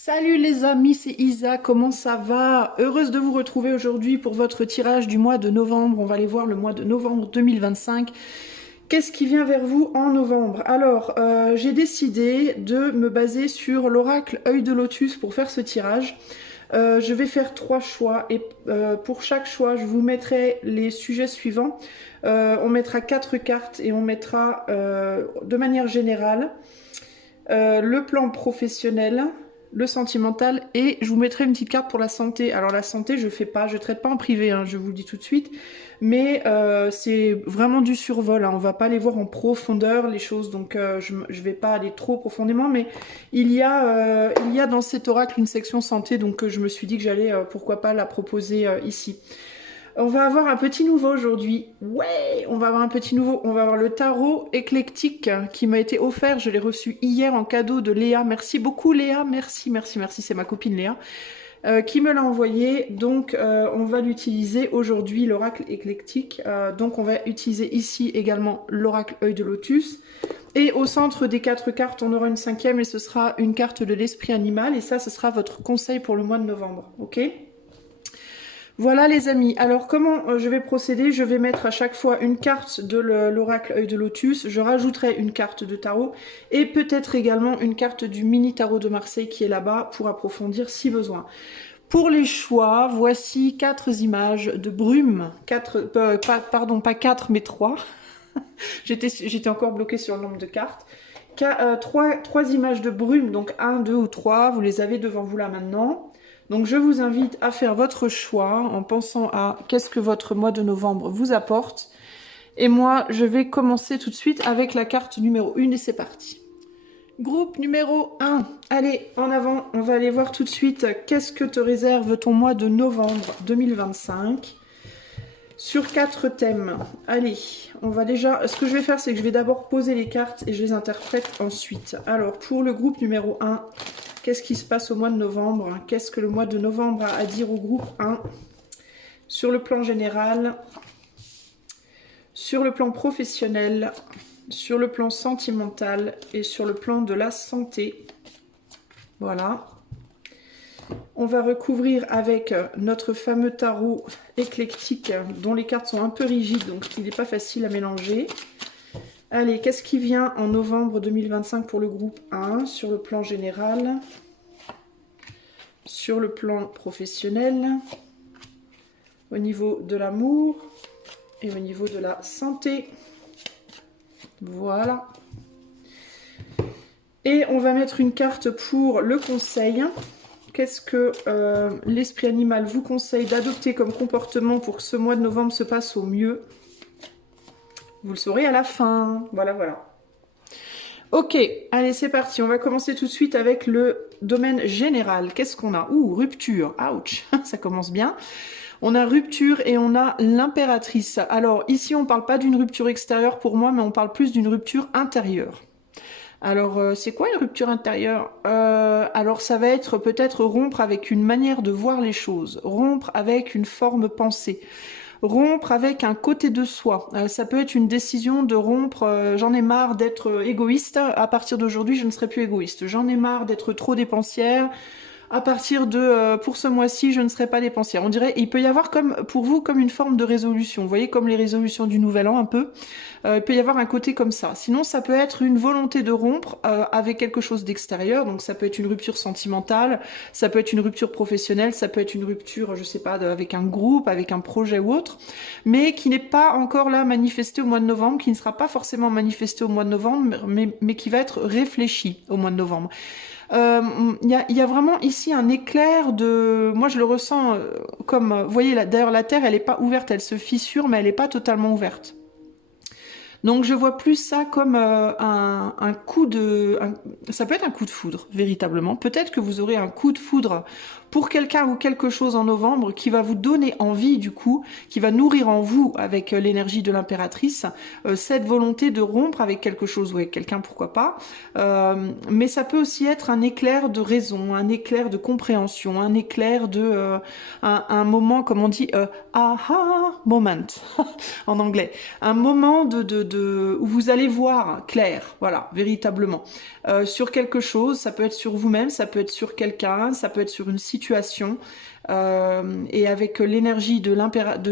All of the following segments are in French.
Salut les amis, c'est Isa, comment ça va? Heureuse de vous retrouver aujourd'hui pour votre tirage du mois de novembre. On va aller voir le mois de novembre 2025. Qu'est-ce qui vient vers vous en novembre? Alors, j'ai décidé de me baser sur l'oracle Œil de Lotus pour faire ce tirage. Je vais faire 3 choix et pour chaque choix, je vous mettrai les sujets suivants. On mettra 4 cartes et on mettra de manière générale le plan professionnel, le sentimental et je vous mettrai une petite carte pour la santé. Alors la santé, je traite pas en privé, hein, je vous le dis tout de suite, mais c'est vraiment du survol, hein, on va pas les voir en profondeur les choses, donc je vais pas aller trop profondément, mais il y a dans cet oracle une section santé, donc je me suis dit que j'allais pourquoi pas la proposer ici. On va avoir un petit nouveau aujourd'hui. Ouais, on va avoir un petit nouveau. On va avoir le tarot éclectique qui m'a été offert. Je l'ai reçu hier en cadeau de Léa. Merci beaucoup Léa. Merci, merci, merci. C'est ma copine Léa qui me l'a envoyé. Donc on va l'utiliser aujourd'hui, l'oracle éclectique. Donc on va utiliser ici également l'oracle œil de lotus. Et au centre des 4 cartes, on aura une 5e et ce sera une carte de l'esprit animal. Et ça, ce sera votre conseil pour le mois de novembre. Ok ? Voilà les amis, alors comment je vais procéder? Je vais mettre à chaque fois une carte de l'oracle œil de lotus, je rajouterai une carte de tarot et peut-être également une carte du mini tarot de Marseille qui est là-bas pour approfondir si besoin. Pour les choix, voici 4 images de brume, pas 4 mais 3. J'étais encore bloquée sur le nombre de cartes. 3 images de brume, donc 1, 2 ou 3, vous les avez devant vous là maintenant. Donc je vous invite à faire votre choix en pensant à qu'est-ce que votre mois de novembre vous apporte. Et moi, je vais commencer tout de suite avec la carte numéro 1 et c'est parti. Groupe numéro 1. Allez, en avant, on va aller voir tout de suite qu'est-ce que te réserve ton mois de novembre 2025. Sur 4 thèmes. Allez, on va déjà... Ce que je vais faire, c'est que je vais d'abord poser les cartes et je les interprète ensuite. Alors, pour le groupe numéro 1... Qu'est-ce qui se passe au mois de novembre? Qu'est-ce que le mois de novembre a à dire au groupe 1? Sur le plan général, sur le plan professionnel, sur le plan sentimental et sur le plan de la santé. Voilà. On va recouvrir avec notre fameux tarot éclectique dont les cartes sont un peu rigides, donc il n'est pas facile à mélanger. Allez, qu'est-ce qui vient en novembre 2025 pour le groupe 1 sur le plan général, sur le plan professionnel, au niveau de l'amour et au niveau de la santé. Voilà. Et on va mettre une carte pour le conseil. Qu'est-ce que l'esprit animal vous conseille d'adopter comme comportement pour que ce mois de novembre se passe au mieux? Vous le saurez à la fin. Voilà, voilà. Ok, allez, c'est parti. On va commencer tout de suite avec le domaine général. Qu'est-ce qu'on a? Ouh, rupture. Ouch, ça commence bien. On a rupture et on a l'impératrice. Alors, ici, on ne parle pas d'une rupture extérieure pour moi, mais on parle plus d'une rupture intérieure. Alors, c'est quoi une rupture intérieure? Alors, ça va être peut-être rompre avec une manière de voir les choses, rompre avec une forme pensée. Rompre avec un côté de soi. Ça peut être une décision de rompre, j'en ai marre d'être égoïste, à partir d'aujourd'hui je ne serai plus égoïste. J'en ai marre d'être trop dépensière, à partir de pour ce mois-ci je ne serai pas dépensière. On dirait, il peut y avoir comme pour vous comme une forme de résolution, vous voyez, comme les résolutions du nouvel an un peu. Il peut y avoir un côté comme ça. Sinon ça peut être une volonté de rompre avec quelque chose d'extérieur, donc ça peut être une rupture sentimentale, ça peut être une rupture professionnelle, ça peut être une rupture, je sais pas, avec un groupe, avec un projet ou autre, mais qui n'est pas encore là manifesté au mois de novembre, qui ne sera pas forcément manifesté au mois de novembre, mais qui va être réfléchi au mois de novembre. Il y a vraiment ici un éclair de... Moi, je le ressens comme... Vous voyez, d'ailleurs, la Terre, elle n'est pas ouverte, elle se fissure, mais elle n'est pas totalement ouverte. Donc, je vois plus ça comme un coup de... ça peut être un coup de foudre, véritablement. Peut-être que vous aurez un coup de foudre pour quelqu'un ou quelque chose en novembre qui va vous donner envie, du coup, qui va nourrir en vous, avec l'énergie de l'impératrice, cette volonté de rompre avec quelque chose ou avec quelqu'un, pourquoi pas. Mais ça peut aussi être un éclair de raison, un éclair de compréhension, un éclair de... un moment, comme on dit, aha moment, en anglais. Un moment où vous allez voir clair, voilà, véritablement, sur quelque chose. Ça peut être sur vous-même, ça peut être sur quelqu'un, ça peut être sur une situation. Et avec l'énergie de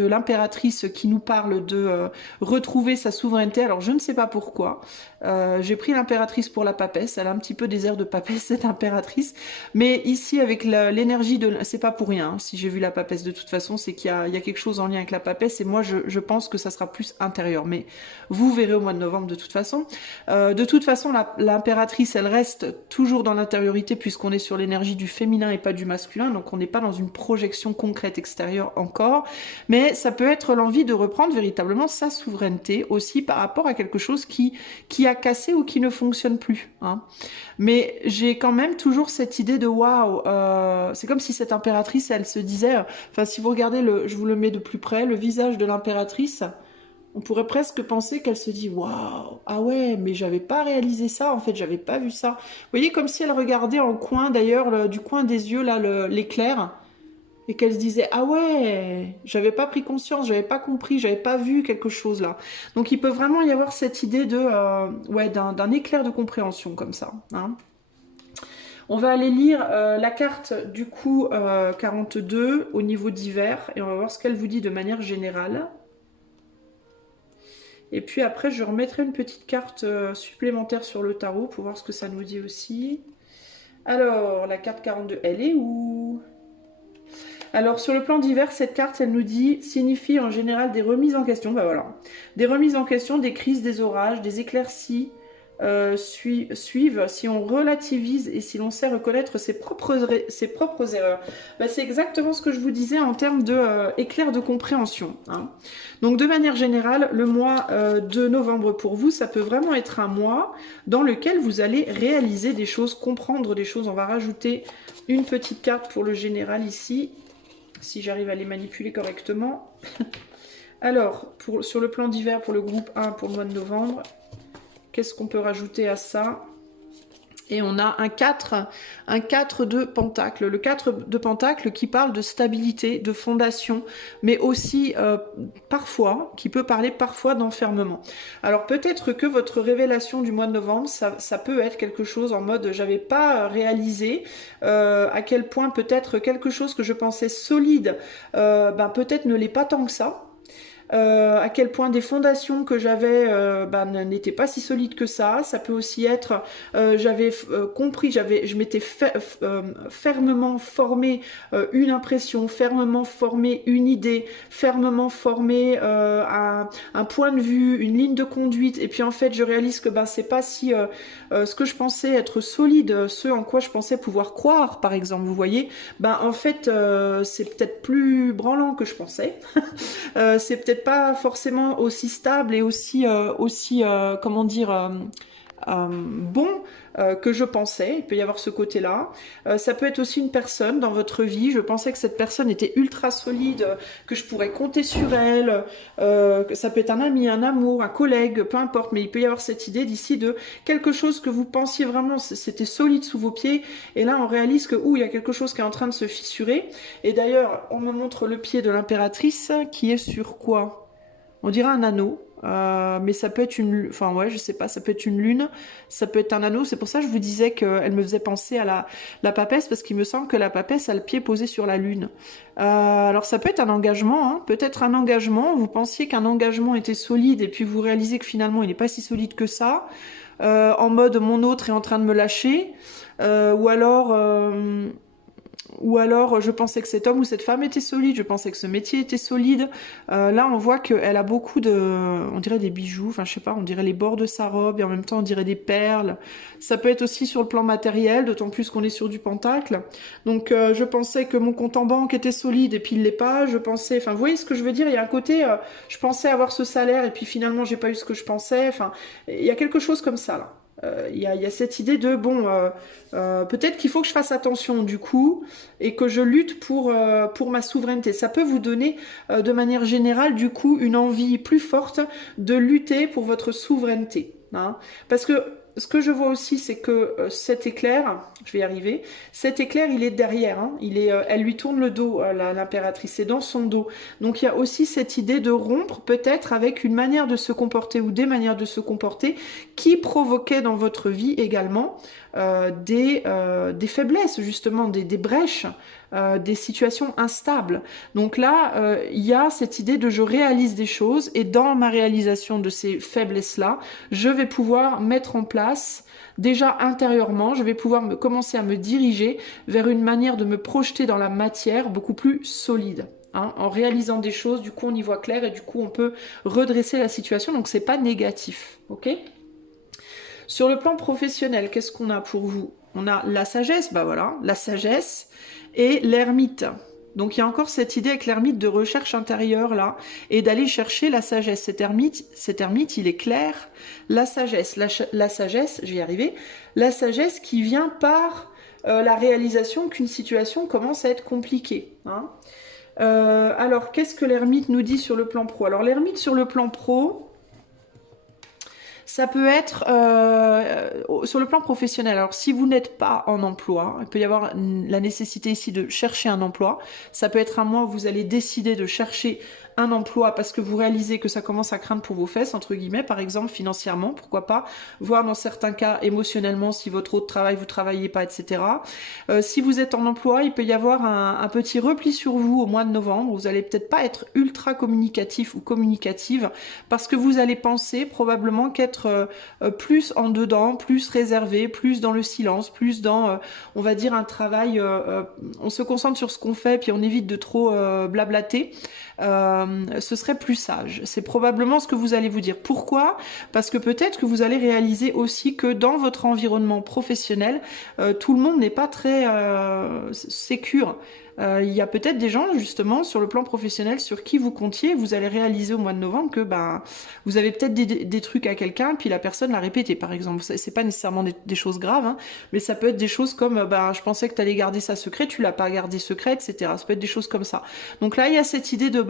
l'impératrice qui nous parle de retrouver sa souveraineté. Alors je ne sais pas pourquoi, j'ai pris l'impératrice pour la papesse, elle a un petit peu des airs de papesse cette impératrice, mais ici avec l'énergie de... C'est pas pour rien, hein, si j'ai vu la papesse de toute façon, c'est qu'il y a quelque chose en lien avec la papesse, et moi je pense que ça sera plus intérieur, mais vous verrez au mois de novembre de toute façon. L'impératrice, elle reste toujours dans l'intériorité puisqu'on est sur l'énergie du féminin et pas du masculin, donc on n'est pas dans une projection concrète extérieure encore, mais ça peut être l'envie de reprendre véritablement sa souveraineté aussi par rapport à quelque chose qui a cassé ou qui ne fonctionne plus, hein. Mais j'ai quand même toujours cette idée de waouh, c'est comme si cette impératrice, elle se disait, enfin si vous regardez, je vous le mets de plus près, le visage de l'impératrice, on pourrait presque penser qu'elle se dit waouh, ah ouais, mais j'avais pas réalisé ça, en fait, j'avais pas vu ça. Vous voyez, comme si elle regardait en coin, d'ailleurs, du coin des yeux, là, l'éclair, et qu'elle se disait ah ouais, j'avais pas pris conscience, j'avais pas compris, j'avais pas vu quelque chose là. Donc il peut vraiment y avoir cette idée de ouais, d'un éclair de compréhension comme ça, hein. On va aller lire la carte du coup 42 au niveau d'hiver et on va voir ce qu'elle vous dit de manière générale. Et puis après je remettrai une petite carte supplémentaire sur le tarot pour voir ce que ça nous dit aussi. Alors la carte 42, elle est où ? Alors sur le plan d'hiver, cette carte, elle nous dit, signifie en général des remises en question, bah voilà, des remises en question, des crises, des orages, des éclaircies suivent si on relativise et si l'on sait reconnaître ses propres erreurs. Bah, c'est exactement ce que je vous disais en termes de éclair de compréhension, hein. Donc de manière générale, le mois de novembre pour vous, ça peut vraiment être un mois dans lequel vous allez réaliser des choses, comprendre des choses. On va rajouter une petite carte pour le général ici, si j'arrive à les manipuler correctement. Alors, sur le plan d'hiver pour le groupe 1 pour le mois de novembre, qu'est-ce qu'on peut rajouter à ça? Et on a un 4 de pentacle. Le 4 de pentacle qui parle de stabilité, de fondation, mais aussi parfois, qui peut parler parfois d'enfermement. Alors peut-être que votre révélation du mois de novembre, ça peut être quelque chose en mode j'avais pas réalisé à quel point peut-être quelque chose que je pensais solide, peut-être ne l'est pas tant que ça. À quel point des fondations que j'avais n'étaient pas si solides que ça. Ça peut aussi être, j'avais compris, je m'étais fermement formé une impression, fermement formé une idée, fermement formé un point de vue, une ligne de conduite, et puis en fait je réalise que c'est pas si ce que je pensais être solide, ce en quoi je pensais pouvoir croire, par exemple, vous voyez, en fait c'est peut-être plus branlant que je pensais. C'est peut-être pas forcément aussi stable et aussi comment dire bon que je pensais. Il peut y avoir ce côté-là. Ça peut être aussi une personne dans votre vie. Je pensais que cette personne était ultra solide, que je pourrais compter sur elle. Que ça peut être un ami, un amour, un collègue, peu importe. Mais il peut y avoir cette idée d'ici de quelque chose que vous pensiez vraiment, c'était solide sous vos pieds. Et là, on réalise que il y a quelque chose qui est en train de se fissurer. Et d'ailleurs, on me montre le pied de l'impératrice qui est sur quoi? On dirait un anneau. Mais ça peut être une... Enfin ouais, je sais pas, ça peut être une lune, ça peut être un anneau. C'est pour ça que je vous disais qu'elle me faisait penser à la papesse, parce qu'il me semble que la papesse a le pied posé sur la lune. Alors ça peut être un engagement, hein, peut-être un engagement. Vous pensiez qu'un engagement était solide et puis vous réalisez que finalement il n'est pas si solide que ça. En mode mon autre est en train de me lâcher. Ou alors, je pensais que cet homme ou cette femme était solide, je pensais que ce métier était solide. Là, on voit qu'elle a beaucoup de... On dirait des bijoux, enfin, je sais pas, on dirait les bords de sa robe, et en même temps, on dirait des perles. Ça peut être aussi sur le plan matériel, d'autant plus qu'on est sur du pentacle. Donc, je pensais que mon compte en banque était solide, et puis il l'est pas. Je pensais... Enfin, vous voyez ce que je veux dire? Il y a un côté, je pensais avoir ce salaire, et puis finalement, j'ai pas eu ce que je pensais. Enfin, il y a quelque chose comme ça, là. Il y a cette idée de peut-être qu'il faut que je fasse attention du coup et que je lutte pour ma souveraineté. Ça peut vous donner de manière générale du coup une envie plus forte de lutter pour votre souveraineté, hein. Parce que ce que je vois aussi, c'est que cet éclair, je vais y arriver, cet éclair, il est derrière, hein, elle lui tourne le dos, l'impératrice, c'est dans son dos. Donc il y a aussi cette idée de rompre peut-être avec une manière de se comporter ou des manières de se comporter qui provoquaient dans votre vie également des faiblesses, justement, des brèches, des situations instables. Donc là, il y a cette idée de je réalise des choses et dans ma réalisation de ces faiblesses-là, je vais pouvoir mettre en place, déjà intérieurement, je vais pouvoir commencer à me diriger vers une manière de me projeter dans la matière beaucoup plus solide. Hein, en réalisant des choses, du coup on y voit clair et du coup on peut redresser la situation, donc c'est pas négatif, ok? Sur le plan professionnel, qu'est-ce qu'on a pour vous? On a la sagesse, bah voilà, la sagesse et l'ermite. Donc il y a encore cette idée avec l'ermite de recherche intérieure là, et d'aller chercher la sagesse. Cet ermite, il est clair. La sagesse, je vais y arriver, la sagesse qui vient par la réalisation qu'une situation commence à être compliquée. Hein. Alors qu'est-ce que l'ermite nous dit sur le plan pro? Alors l'ermite sur le plan pro, ça peut être sur le plan professionnel. Alors si vous n'êtes pas en emploi, il peut y avoir la nécessité ici de chercher un emploi. Ça peut être un mois où vous allez décider de chercher un emploi parce que vous réalisez que ça commence à craindre pour vos fesses, entre guillemets, par exemple financièrement, pourquoi pas, voire dans certains cas émotionnellement si votre autre travail, vous travaillez pas, etc. Si vous êtes en emploi, il peut y avoir un petit repli sur vous au mois de novembre. Vous allez peut-être pas être ultra communicatif ou communicative parce que vous allez penser probablement qu'être plus en dedans, plus réservé, plus dans le silence, plus dans, on va dire, un travail, on se concentre sur ce qu'on fait puis on évite de trop blablater. Ce serait plus sage. C'est probablement ce que vous allez vous dire. Pourquoi? Parce que peut-être que vous allez réaliser aussi que dans votre environnement professionnel, tout le monde n'est pas très sécure. Il y a peut-être des gens justement sur le plan professionnel sur qui vous comptiez, vous allez réaliser au mois de novembre que vous avez peut-être des trucs à quelqu'un puis la personne l'a répété par exemple. C'est pas nécessairement des choses graves, hein, mais ça peut être des choses comme je pensais que tu allais garder ça secret, tu l'as pas gardé secret, etc. Ça peut être des choses comme ça. Donc là il y a cette idée de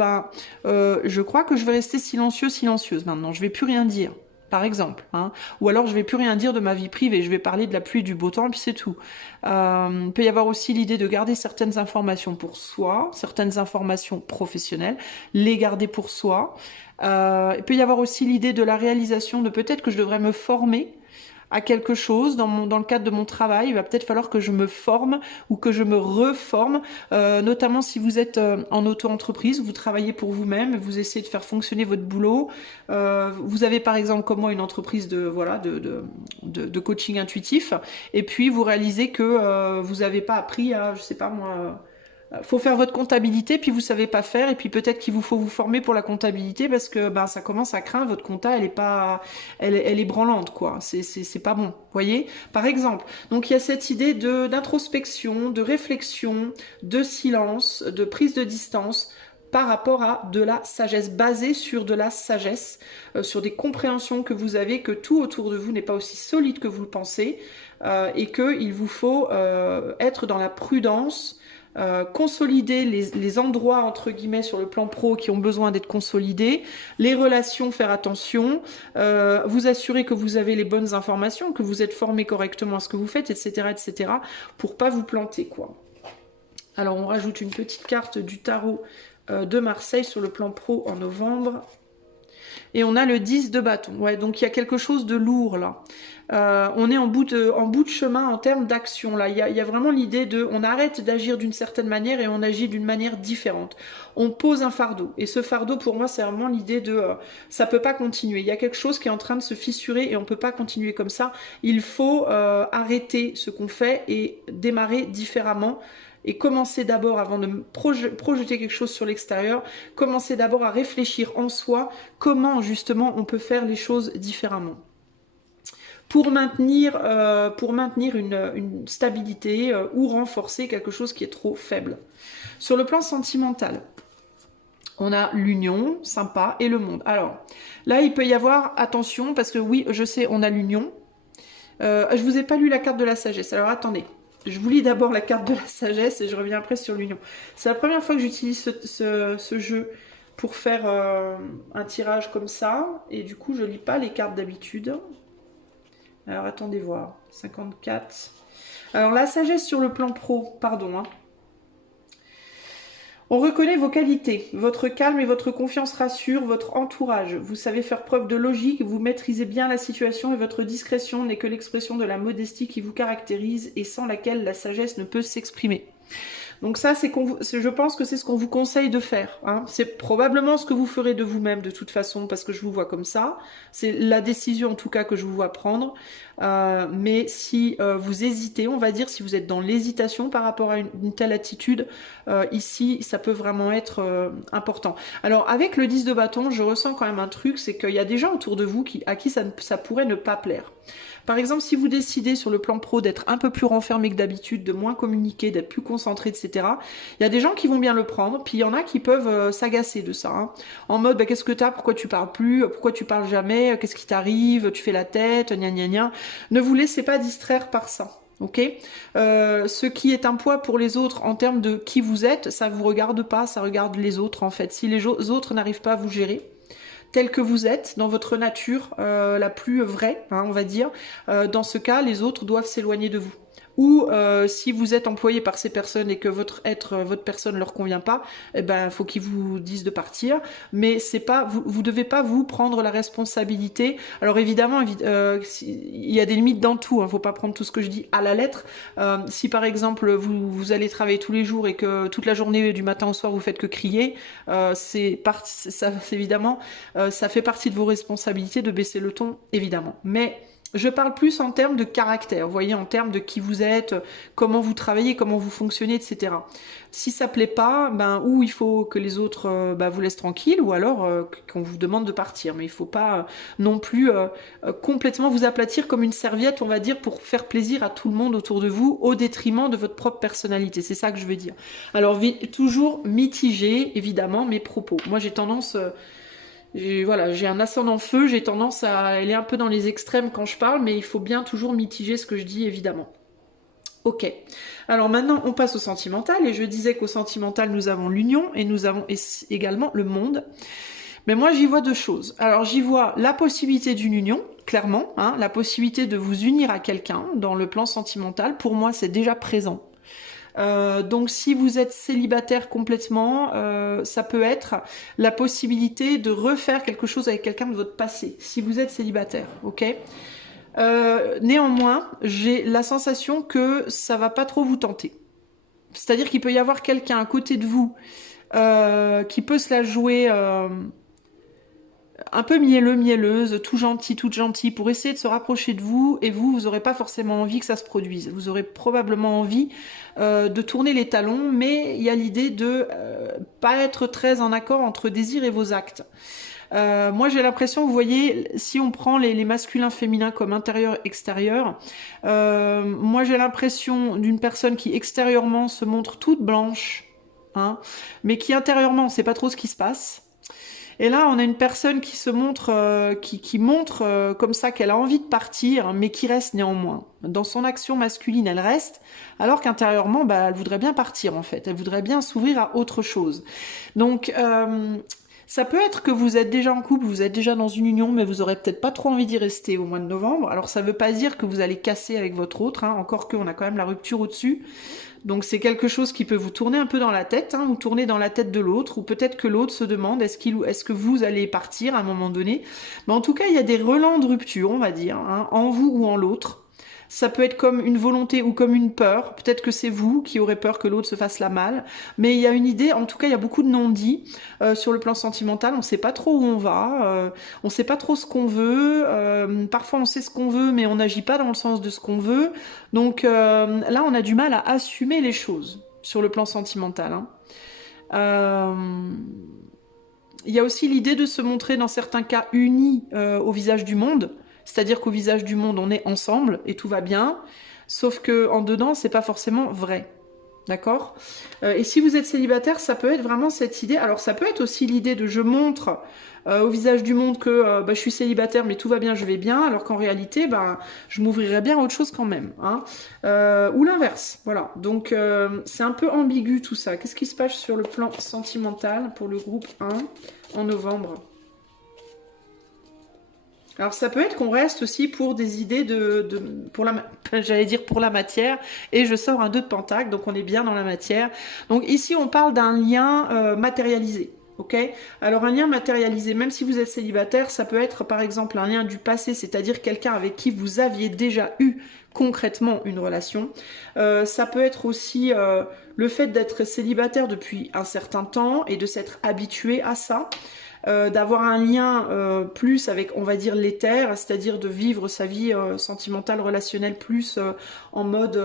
je crois que je vais rester silencieuse maintenant, je vais plus rien dire. Par exemple, hein. Ou alors je vais plus rien dire de ma vie privée, je vais parler de la pluie et du beau temps, puis c'est tout. Il peut y avoir aussi l'idée de garder certaines informations pour soi, certaines informations professionnelles, les garder pour soi. Il peut y avoir aussi l'idée de la réalisation de peut-être que je devrais me former à quelque chose dans le cadre de mon travail. Il va peut-être falloir que je me forme ou que je me reforme, notamment si vous êtes en auto-entreprise, vous travaillez pour vous-même, vous essayez de faire fonctionner votre boulot. Vous avez par exemple comme moi une entreprise de coaching intuitif, et puis vous réalisez que vous n'avez pas appris à, je sais pas moi, faut faire votre comptabilité, puis vous savez pas faire, et puis peut-être qu'il vous faut vous former pour la comptabilité parce que ça commence à craindre, votre compta elle est pas, elle est branlante quoi, c'est pas bon, voyez, par exemple. Donc il y a cette idée d'introspection, de réflexion, de silence, de prise de distance par rapport à de la sagesse, basée sur de la sagesse, sur des compréhensions que vous avez, que tout autour de vous n'est pas aussi solide que vous le pensez, et qu'il vous faut être dans la prudence. Consolider les endroits entre guillemets sur le plan pro qui ont besoin d'être consolidés, les relations, faire attention, vous assurer que vous avez les bonnes informations, que vous êtes formé correctement à ce que vous faites, etc., pour pas vous planter quoi. Alors on rajoute une petite carte du tarot de Marseille sur le plan pro en novembre. Et on a le 10 de bâton. Ouais, donc il y a quelque chose de lourd là. On est en bout de chemin en termes d'action là. Il y a vraiment l'idée de, on arrête d'agir d'une certaine manière et on agit d'une manière différente. On pose un fardeau. Et ce fardeau pour moi c'est vraiment l'idée de, ça peut pas continuer. Il y a quelque chose qui est en train de se fissurer et on peut pas continuer comme ça. Il faut arrêter ce qu'on fait et démarrer différemment. Et commencer d'abord, avant de projeter quelque chose sur l'extérieur, commencer d'abord à réfléchir en soi comment justement on peut faire les choses différemment. Pour maintenir une stabilité ou renforcer quelque chose qui est trop faible. Sur le plan sentimental, on a l'union, sympa, et le monde. Alors, là, il peut y avoir, attention, parce que oui, je sais, on a l'union. Je vous ai pas lu la carte de la sagesse, alors attendez. Je vous lis d'abord la carte de la sagesse et je reviens après sur l'union. C'est la première fois que j'utilise ce jeu pour faire un tirage comme ça. Et du coup, je lis pas les cartes d'habitude. Alors, attendez voir. 54. Alors, la sagesse sur le plan pro, pardon, hein. On reconnaît vos qualités, votre calme et votre confiance rassurent votre entourage. Vous savez faire preuve de logique, vous maîtrisez bien la situation et votre discrétion n'est que l'expression de la modestie qui vous caractérise et sans laquelle la sagesse ne peut s'exprimer. Donc ça, je pense que c'est ce qu'on vous conseille de faire, hein. C'est probablement ce que vous ferez de vous-même de toute façon, parce que je vous vois comme ça. C'est la décision en tout cas que je vous vois prendre. Mais si vous hésitez, on va dire, si vous êtes dans l'hésitation par rapport à une telle attitude, ici, ça peut vraiment être important. Alors avec le 10 de bâton, je ressens quand même un truc, c'est qu'il y a des gens autour de vous à qui ça pourrait ne pas plaire. Par exemple, si vous décidez sur le plan pro d'être un peu plus renfermé que d'habitude, de moins communiquer, d'être plus concentré, etc., il y a des gens qui vont bien le prendre, puis il y en a qui peuvent s'agacer de ça, hein. En mode, bah, qu'est-ce que t'as, pourquoi tu parles plus, pourquoi tu parles jamais, qu'est-ce qui t'arrive, tu fais la tête, gna gna gna. Ne vous laissez pas distraire par ça. Ok, ce qui est un poids pour les autres en termes de qui vous êtes, ça vous regarde pas, ça regarde les autres en fait. Si les autres n'arrivent pas à vous gérer, tel que vous êtes, dans votre nature la plus vraie, hein, on va dire, dans ce cas, les autres doivent s'éloigner de vous. Ou si vous êtes employé par ces personnes et que votre personne ne leur convient pas, eh ben, faut qu'ils vous disent de partir. Mais c'est pas, vous devez pas vous prendre la responsabilité. Alors évidemment, il y a des limites dans tout. Hein, faut pas prendre tout ce que je dis à la lettre. Si par exemple vous allez travailler tous les jours et que toute la journée du matin au soir vous faites que crier, évidemment, ça fait partie de vos responsabilités de baisser le ton, évidemment. Mais je parle plus en termes de caractère, vous voyez, en termes de qui vous êtes, comment vous travaillez, comment vous fonctionnez, etc. Si ça plaît pas, ben, ou il faut que les autres vous laissent tranquille, ou alors qu'on vous demande de partir. Mais il faut pas non plus complètement vous aplatir comme une serviette, on va dire, pour faire plaisir à tout le monde autour de vous, au détriment de votre propre personnalité. C'est ça que je veux dire. Alors, toujours mitiger, évidemment, mes propos. Moi, j'ai tendance... j'ai un ascendant feu, j'ai tendance à aller un peu dans les extrêmes quand je parle, mais il faut bien toujours mitiger ce que je dis, évidemment. Ok, alors maintenant on passe au sentimental, et je disais qu'au sentimental nous avons l'union, et nous avons également le monde. Mais moi j'y vois deux choses. Alors j'y vois la possibilité d'une union, clairement, hein, la possibilité de vous unir à quelqu'un dans le plan sentimental, pour moi c'est déjà présent. Donc si vous êtes célibataire complètement, ça peut être la possibilité de refaire quelque chose avec quelqu'un de votre passé, si vous êtes célibataire, ok. Néanmoins, j'ai la sensation que ça va pas trop vous tenter. C'est-à-dire qu'il peut y avoir quelqu'un à côté de vous qui peut se la jouer un peu mielleuse, tout gentil, toute gentille, pour essayer de se rapprocher de vous, et vous n'aurez pas forcément envie que ça se produise. Vous aurez probablement envie de tourner les talons, mais il y a l'idée de pas être très en accord entre désir et vos actes. Moi j'ai l'impression, vous voyez, si on prend les masculins féminins comme intérieur-extérieur, moi j'ai l'impression d'une personne qui extérieurement se montre toute blanche, hein, mais qui intérieurement on ne sait pas trop ce qui se passe. Et là, on a une personne qui se montre, qui montre comme ça qu'elle a envie de partir, mais qui reste néanmoins. Dans son action masculine, elle reste, alors qu'intérieurement, elle voudrait bien partir en fait. Elle voudrait bien s'ouvrir à autre chose. Donc, ça peut être que vous êtes déjà en couple, vous êtes déjà dans une union, mais vous aurez peut-être pas trop envie d'y rester au mois de novembre. Alors, ça veut pas dire que vous allez casser avec votre autre, hein, encore qu'on a quand même la rupture au-dessus. Donc c'est quelque chose qui peut vous tourner un peu dans la tête, hein, ou tourner dans la tête de l'autre, ou peut-être que l'autre se demande est-ce que vous allez partir à un moment donné. Mais en tout cas, il y a des relents de rupture, on va dire, hein, en vous ou en l'autre. Ça peut être comme une volonté ou comme une peur. Peut-être que c'est vous qui aurez peur que l'autre se fasse la malle. Mais il y a une idée, en tout cas, il y a beaucoup de non-dits sur le plan sentimental. On ne sait pas trop où on va. On ne sait pas trop ce qu'on veut. Parfois, on sait ce qu'on veut, mais on n'agit pas dans le sens de ce qu'on veut. Donc là, on a du mal à assumer les choses sur le plan sentimental, hein. Il y a aussi l'idée de se montrer, dans certains cas, unis au visage du monde. C'est-à-dire qu'au visage du monde, on est ensemble et tout va bien, sauf que en dedans, c'est pas forcément vrai. D'accord ? Et si vous êtes célibataire, ça peut être vraiment cette idée. Alors, ça peut être aussi l'idée de je montre au visage du monde que je suis célibataire, mais tout va bien, je vais bien, alors qu'en réalité, je m'ouvrirais bien à autre chose quand même. Hein. Ou l'inverse. Voilà. Donc, c'est un peu ambigu tout ça. Qu'est-ce qui se passe sur le plan sentimental pour le groupe 1 en novembre ? Alors ça peut être qu'on reste aussi pour des idées pour j'allais dire pour la matière, et je sors un 2 de pentacle, donc on est bien dans la matière. Donc ici on parle d'un lien matérialisé. Ok. Alors un lien matérialisé, même si vous êtes célibataire, ça peut être par exemple un lien du passé, c'est-à-dire quelqu'un avec qui vous aviez déjà eu concrètement une relation. Ça peut être aussi le fait d'être célibataire depuis un certain temps et de s'être habitué à ça. D'avoir un lien plus avec, on va dire, l'éther, c'est-à-dire de vivre sa vie sentimentale, relationnelle plus en mode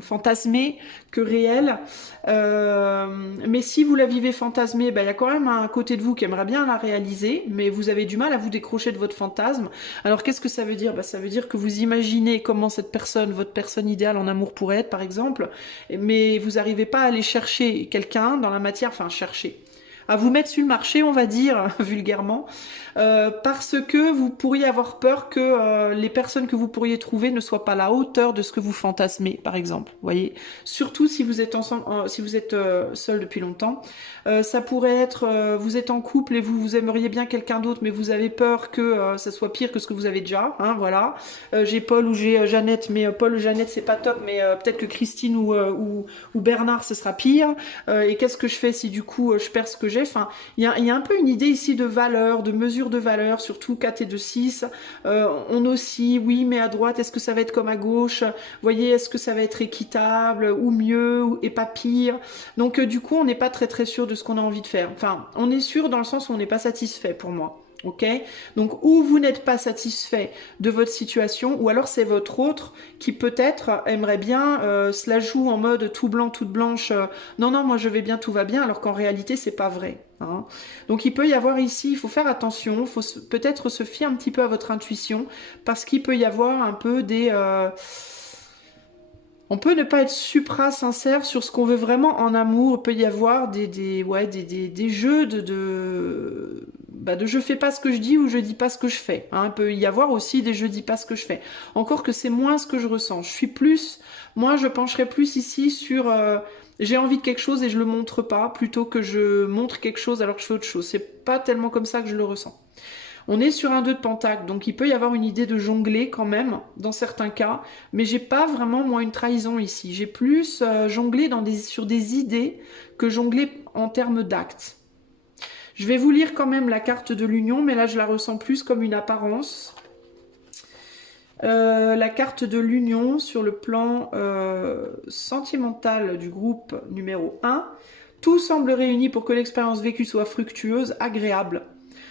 fantasmé que réel. Mais si vous la vivez fantasmée, ben, y a quand même un côté de vous qui aimerait bien la réaliser, mais vous avez du mal à vous décrocher de votre fantasme. Alors qu'est-ce que ça veut dire? Ben, ça veut dire que vous imaginez comment cette personne, votre personne idéale en amour pourrait être, par exemple, mais vous n'arrivez pas à aller chercher quelqu'un dans la matière, enfin chercher, à vous mettre sur le marché, on va dire, vulgairement, parce que vous pourriez avoir peur que les personnes que vous pourriez trouver ne soient pas à la hauteur de ce que vous fantasmez, par exemple. Vous voyez, surtout si vous êtes ensemble, si vous êtes seul depuis longtemps, ça pourrait être, vous êtes en couple et vous aimeriez bien quelqu'un d'autre, mais vous avez peur que ça soit pire que ce que vous avez déjà. Hein, voilà. J'ai Paul ou j'ai Jeannette, mais Paul ou Jeannette c'est pas top, mais peut-être que Christine ou Bernard ce sera pire. Et qu'est-ce que je fais si du coup je perds ce que j'ai? Enfin, il y a un peu une idée ici de valeur, de mesure de valeur, surtout 4 et 2, 6. On oscille, oui, mais à droite, est-ce que ça va être comme à gauche? Vous voyez, est-ce que ça va être équitable ou mieux et pas pire? Donc du coup, on n'est pas très très sûr de ce qu'on a envie de faire. Enfin, on est sûr dans le sens où on n'est pas satisfait pour moi. Ok, donc ou vous n'êtes pas satisfait de votre situation, ou alors c'est votre autre qui peut-être aimerait bien se la joue en mode tout blanc, toute blanche. Non, non, moi je vais bien, tout va bien, alors qu'en réalité c'est pas vrai. Hein. Donc il peut y avoir ici, il faut faire attention, il faut peut-être se fier un petit peu à votre intuition, parce qu'il peut y avoir un peu des on peut ne pas être supra sincère sur ce qu'on veut vraiment en amour. Il peut y avoir des jeux de je fais pas ce que je dis ou je dis pas ce que je fais. Hein. Il peut y avoir aussi des je dis pas ce que je fais. Encore que c'est moins ce que je ressens. Moi je pencherais plus ici sur j'ai envie de quelque chose et je le montre pas plutôt que je montre quelque chose alors que je fais autre chose. C'est pas tellement comme ça que je le ressens. On est sur un 2 de pentacle, donc il peut y avoir une idée de jongler quand même, dans certains cas, mais j'ai pas vraiment, moi, une trahison ici. J'ai plus jonglé sur des idées que jongler en termes d'actes. Je vais vous lire quand même la carte de l'union, mais là, je la ressens plus comme une apparence. La carte de l'union sur le plan sentimental du groupe numéro 1. Tout semble réuni pour que l'expérience vécue soit fructueuse, agréable.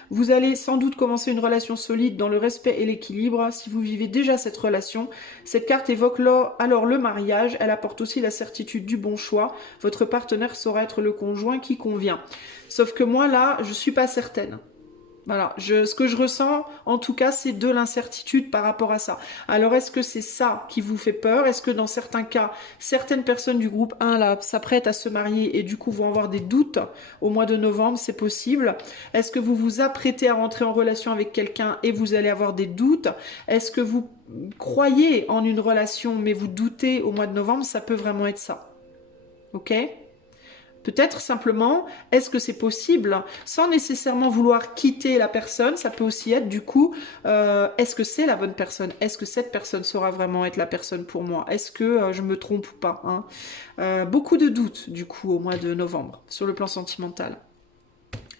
Vous allez sans doute commencer une relation solide dans le respect et l'équilibre. Si vous vivez déjà cette relation, cette carte évoque alors le mariage. Elle apporte aussi la certitude du bon choix. Votre partenaire saura être le conjoint qui convient. Sauf que moi là, je suis pas certaine. Voilà, ce que je ressens, en tout cas, c'est de l'incertitude par rapport à ça. Alors, est-ce que c'est ça qui vous fait peur? Est-ce que dans certains cas, certaines personnes du groupe 1 là s'apprêtent à se marier et du coup vont avoir des doutes au mois de novembre? C'est possible. Est-ce que vous vous apprêtez à rentrer en relation avec quelqu'un et vous allez avoir des doutes? Est-ce que vous croyez en une relation mais vous doutez au mois de novembre? Ça peut vraiment être ça. Ok ? Peut-être simplement, est-ce que c'est possible, sans nécessairement vouloir quitter la personne, ça peut aussi être du coup, est-ce que c'est la bonne personne? Est-ce que cette personne saura vraiment être la personne pour moi? Est-ce que je me trompe ou pas, hein? Beaucoup de doutes du coup au mois de novembre, sur le plan sentimental.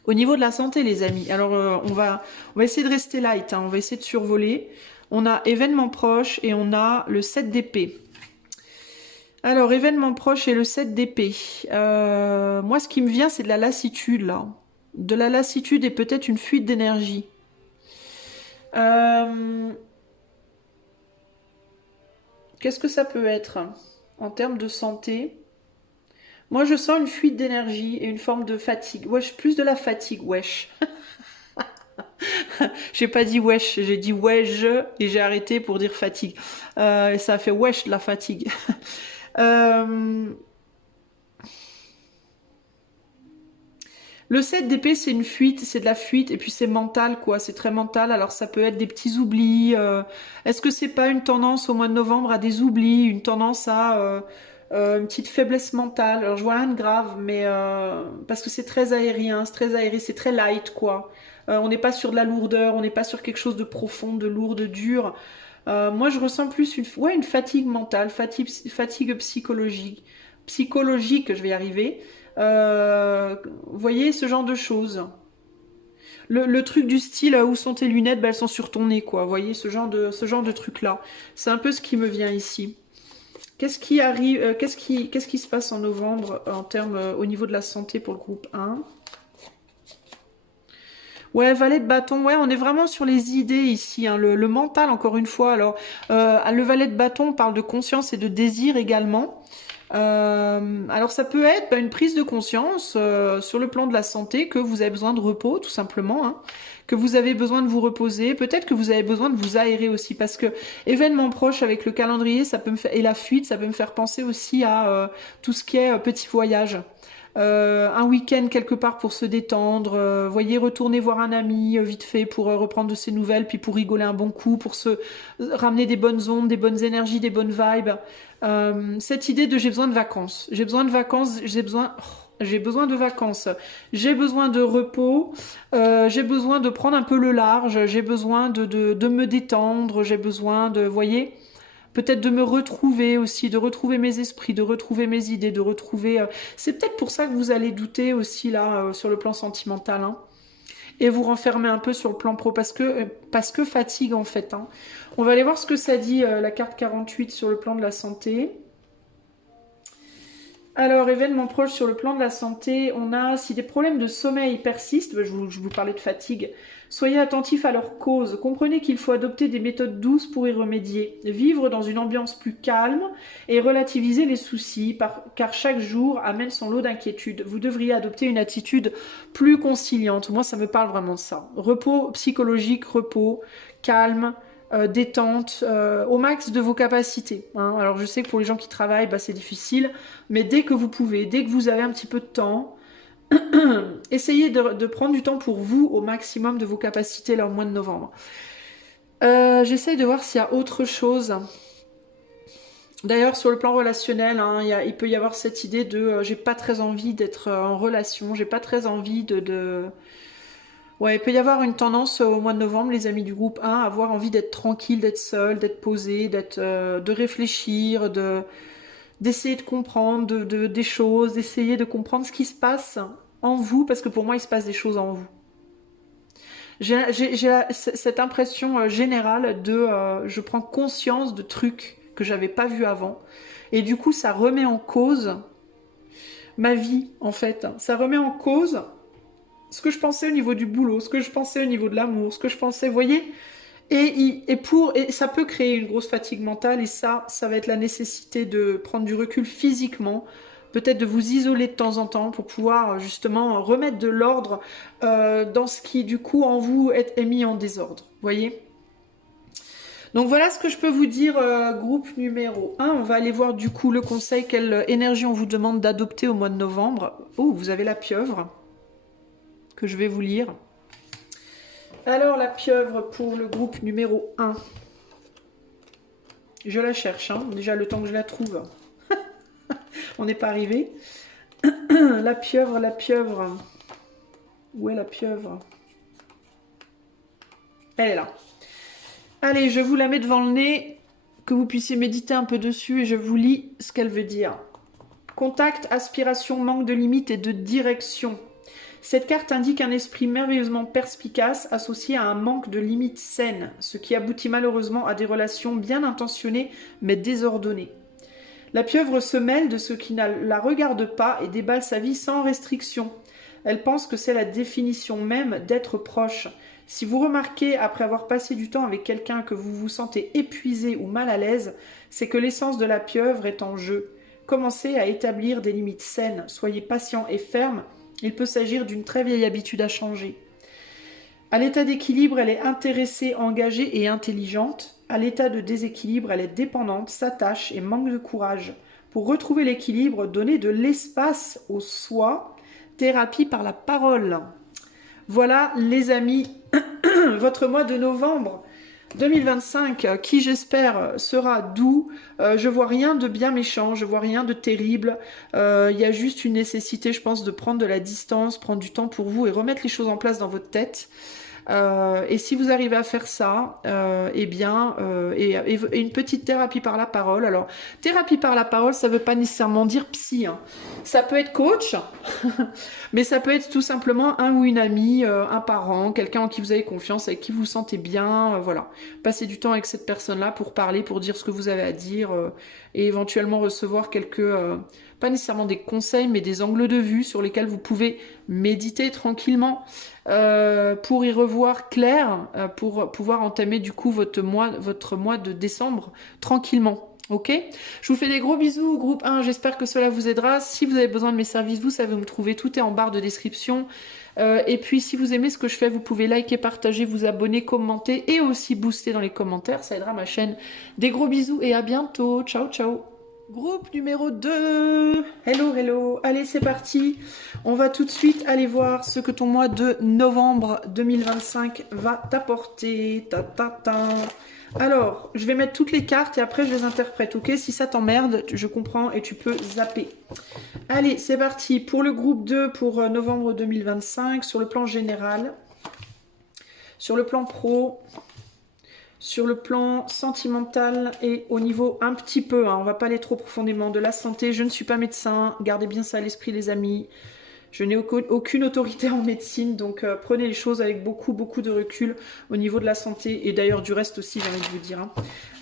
Au niveau de la santé les amis, alors on va essayer de rester light, hein, on va essayer de survoler. On a événements proches et on a le 7 d'épée. Alors, événement proche et le 7 d'épée. Moi, ce qui me vient, c'est de la lassitude, là. De la lassitude et peut-être une fuite d'énergie. Qu'est-ce que ça peut être en termes de santé? Moi, je sens une fuite d'énergie et une forme de fatigue. Wesh, plus de la fatigue, wesh. J'ai pas dit wesh, j'ai dit wesh et j'ai arrêté pour dire fatigue. Et ça a fait wesh de la fatigue. Le 7 d'épée, c'est une fuite, c'est de la fuite, et puis c'est mental, quoi, c'est très mental, alors ça peut être des petits oublis. Est-ce que c'est pas une tendance au mois de novembre à des oublis, une tendance à une petite faiblesse mentale. Alors je vois rien de grave, mais parce que c'est très aérien, c'est très aéré, c'est très light quoi. On n'est pas sur de la lourdeur, on n'est pas sur quelque chose de profond, de lourd, de dur. Moi je ressens plus une fatigue mentale, fatigue psychologique, je vais y arriver. Vous voyez ce genre de choses. Le truc du style où sont tes lunettes, bah, elles sont sur ton nez quoi. Vous voyez ce genre de truc là. C'est un peu ce qui me vient ici. Qu'est-ce qui arrive, qu'est-ce qui se passe en novembre en termes au niveau de la santé pour le groupe 1? Ouais, valet de bâton, ouais, on est vraiment sur les idées ici, hein, le mental encore une fois. Alors, le valet de bâton parle de conscience et de désir également. Alors ça peut être une prise de conscience sur le plan de la santé que vous avez besoin de repos tout simplement, hein, que vous avez besoin de vous reposer, peut-être que vous avez besoin de vous aérer aussi parce que événement proche avec le calendrier ça peut me faire et la fuite ça peut me faire penser aussi à tout ce qui est petit voyage. Un week-end quelque part pour se détendre, voyez, retourner voir un ami vite fait pour reprendre de ses nouvelles, puis pour rigoler un bon coup, pour se ramener des bonnes ondes, des bonnes énergies, des bonnes vibes. Cette idée de j'ai besoin de vacances, j'ai besoin de vacances, j'ai besoin de vacances, j'ai besoin de repos, j'ai besoin de prendre un peu le large, j'ai besoin de me détendre, j'ai besoin de, voyez, peut-être de me retrouver aussi, de retrouver mes esprits, de retrouver mes idées, de retrouver... C'est peut-être pour ça que vous allez douter aussi là sur le plan sentimental, hein, et vous renfermer un peu sur le plan pro, parce que fatigue en fait. Hein. On va aller voir ce que ça dit la carte 48 sur le plan de la santé. Alors, événement proche sur le plan de la santé, on a, si des problèmes de sommeil persistent, je vous parlais de fatigue, soyez attentifs à leur cause. Comprenez qu'il faut adopter des méthodes douces pour y remédier. Vivre dans une ambiance plus calme et relativiser les soucis, car chaque jour amène son lot d'inquiétudes. Vous devriez adopter une attitude plus conciliante. Moi, ça me parle vraiment de ça. Repos psychologique, repos, calme, détente, au max de vos capacités. Hein. Alors je sais que pour les gens qui travaillent, c'est difficile, mais dès que vous pouvez, dès que vous avez un petit peu de temps, essayez de prendre du temps pour vous au maximum de vos capacités là au mois de novembre. J'essaye de voir s'il y a autre chose. D'ailleurs, sur le plan relationnel, hein, il peut y avoir cette idée de j'ai pas très envie d'être en relation, j'ai pas très envie de... Ouais, il peut y avoir une tendance au mois de novembre, les amis du groupe 1, à avoir envie d'être tranquille, d'être seul, d'être posé, de réfléchir, d'essayer de comprendre des choses, d'essayer de comprendre ce qui se passe en vous, parce que pour moi, il se passe des choses en vous. J'ai cette impression générale de je prends conscience de trucs que j'avais pas vus avant, et du coup, ça remet en cause ma vie, en fait. Ça remet en cause ce que je pensais au niveau du boulot, ce que je pensais au niveau de l'amour, ce que je pensais, vous voyez, et ça peut créer une grosse fatigue mentale, et ça va être la nécessité de prendre du recul physiquement, peut-être de vous isoler de temps en temps pour pouvoir justement remettre de l'ordre dans ce qui du coup en vous est mis en désordre, vous voyez. Donc voilà ce que je peux vous dire, groupe numéro 1. On va aller voir du coup le conseil, quelle énergie on vous demande d'adopter au mois de novembre. Oh, vous avez la pieuvre que je vais vous lire. Alors, la pieuvre pour le groupe numéro 1. Je la cherche, hein. Déjà le temps que je la trouve. On n'est pas arrivé. La pieuvre, la pieuvre. Où est la pieuvre? Elle est là. Allez, je vous la mets devant le nez, que vous puissiez méditer un peu dessus, et je vous lis ce qu'elle veut dire. Contact, aspiration, manque de limite et de direction. Cette carte indique un esprit merveilleusement perspicace associé à un manque de limites saines, ce qui aboutit malheureusement à des relations bien intentionnées mais désordonnées. La pieuvre se mêle de ce qui ne la regarde pas et déballe sa vie sans restriction. Elle pense que c'est la définition même d'être proche. Si vous remarquez, après avoir passé du temps avec quelqu'un, que vous vous sentez épuisé ou mal à l'aise, c'est que l'essence de la pieuvre est en jeu. Commencez à établir des limites saines, soyez patient et ferme. Il peut s'agir d'une très vieille habitude à changer. À l'état d'équilibre, elle est intéressée, engagée et intelligente. À l'état de déséquilibre, elle est dépendante, s'attache et manque de courage. Pour retrouver l'équilibre, donnez de l'espace au soi. Thérapie par la parole. Voilà, les amis, votre mois de novembre. 2025, qui j'espère sera doux. Je vois rien de bien méchant, je vois rien de terrible. Il y a juste une nécessité, je pense, de prendre de la distance, prendre du temps pour vous et remettre les choses en place dans votre tête. Et si vous arrivez à faire ça, eh bien, et une petite thérapie par la parole. Alors, thérapie par la parole, ça veut pas nécessairement dire psy, hein. Ça peut être coach, mais ça peut être tout simplement un ou une amie, un parent, quelqu'un en qui vous avez confiance, avec qui vous vous sentez bien, voilà. Passez du temps avec cette personne-là pour parler, pour dire ce que vous avez à dire, et éventuellement recevoir quelques, pas nécessairement des conseils, mais des angles de vue sur lesquels vous pouvez méditer tranquillement. Pour y revoir clair, pour pouvoir entamer du coup votre mois de décembre tranquillement. Ok? Je vous fais des gros bisous, groupe 1, j'espère que cela vous aidera. Si vous avez besoin de mes services, vous savez où me trouver, tout est en barre de description. Et puis si vous aimez ce que je fais, vous pouvez liker, partager, vous abonner, commenter et aussi booster dans les commentaires, ça aidera ma chaîne. Des gros bisous et à bientôt, ciao ciao. Groupe numéro 2. Hello, hello. Allez, c'est parti. On va tout de suite aller voir ce que ton mois de novembre 2025 va t'apporter. Ta, ta, ta. Alors, je vais mettre toutes les cartes et après je les interprète, ok? Si ça t'emmerde, je comprends et tu peux zapper. Allez, c'est parti. Pour le groupe 2, pour novembre 2025, sur le plan général, sur le plan pro, sur le plan sentimental et au niveau un petit peu, hein, on va pas aller trop profondément, de la santé. Je ne suis pas médecin, gardez bien ça à l'esprit les amis. Je n'ai aucune autorité en médecine, donc prenez les choses avec beaucoup de recul au niveau de la santé et d'ailleurs du reste aussi, j'ai envie de vous dire. Hein.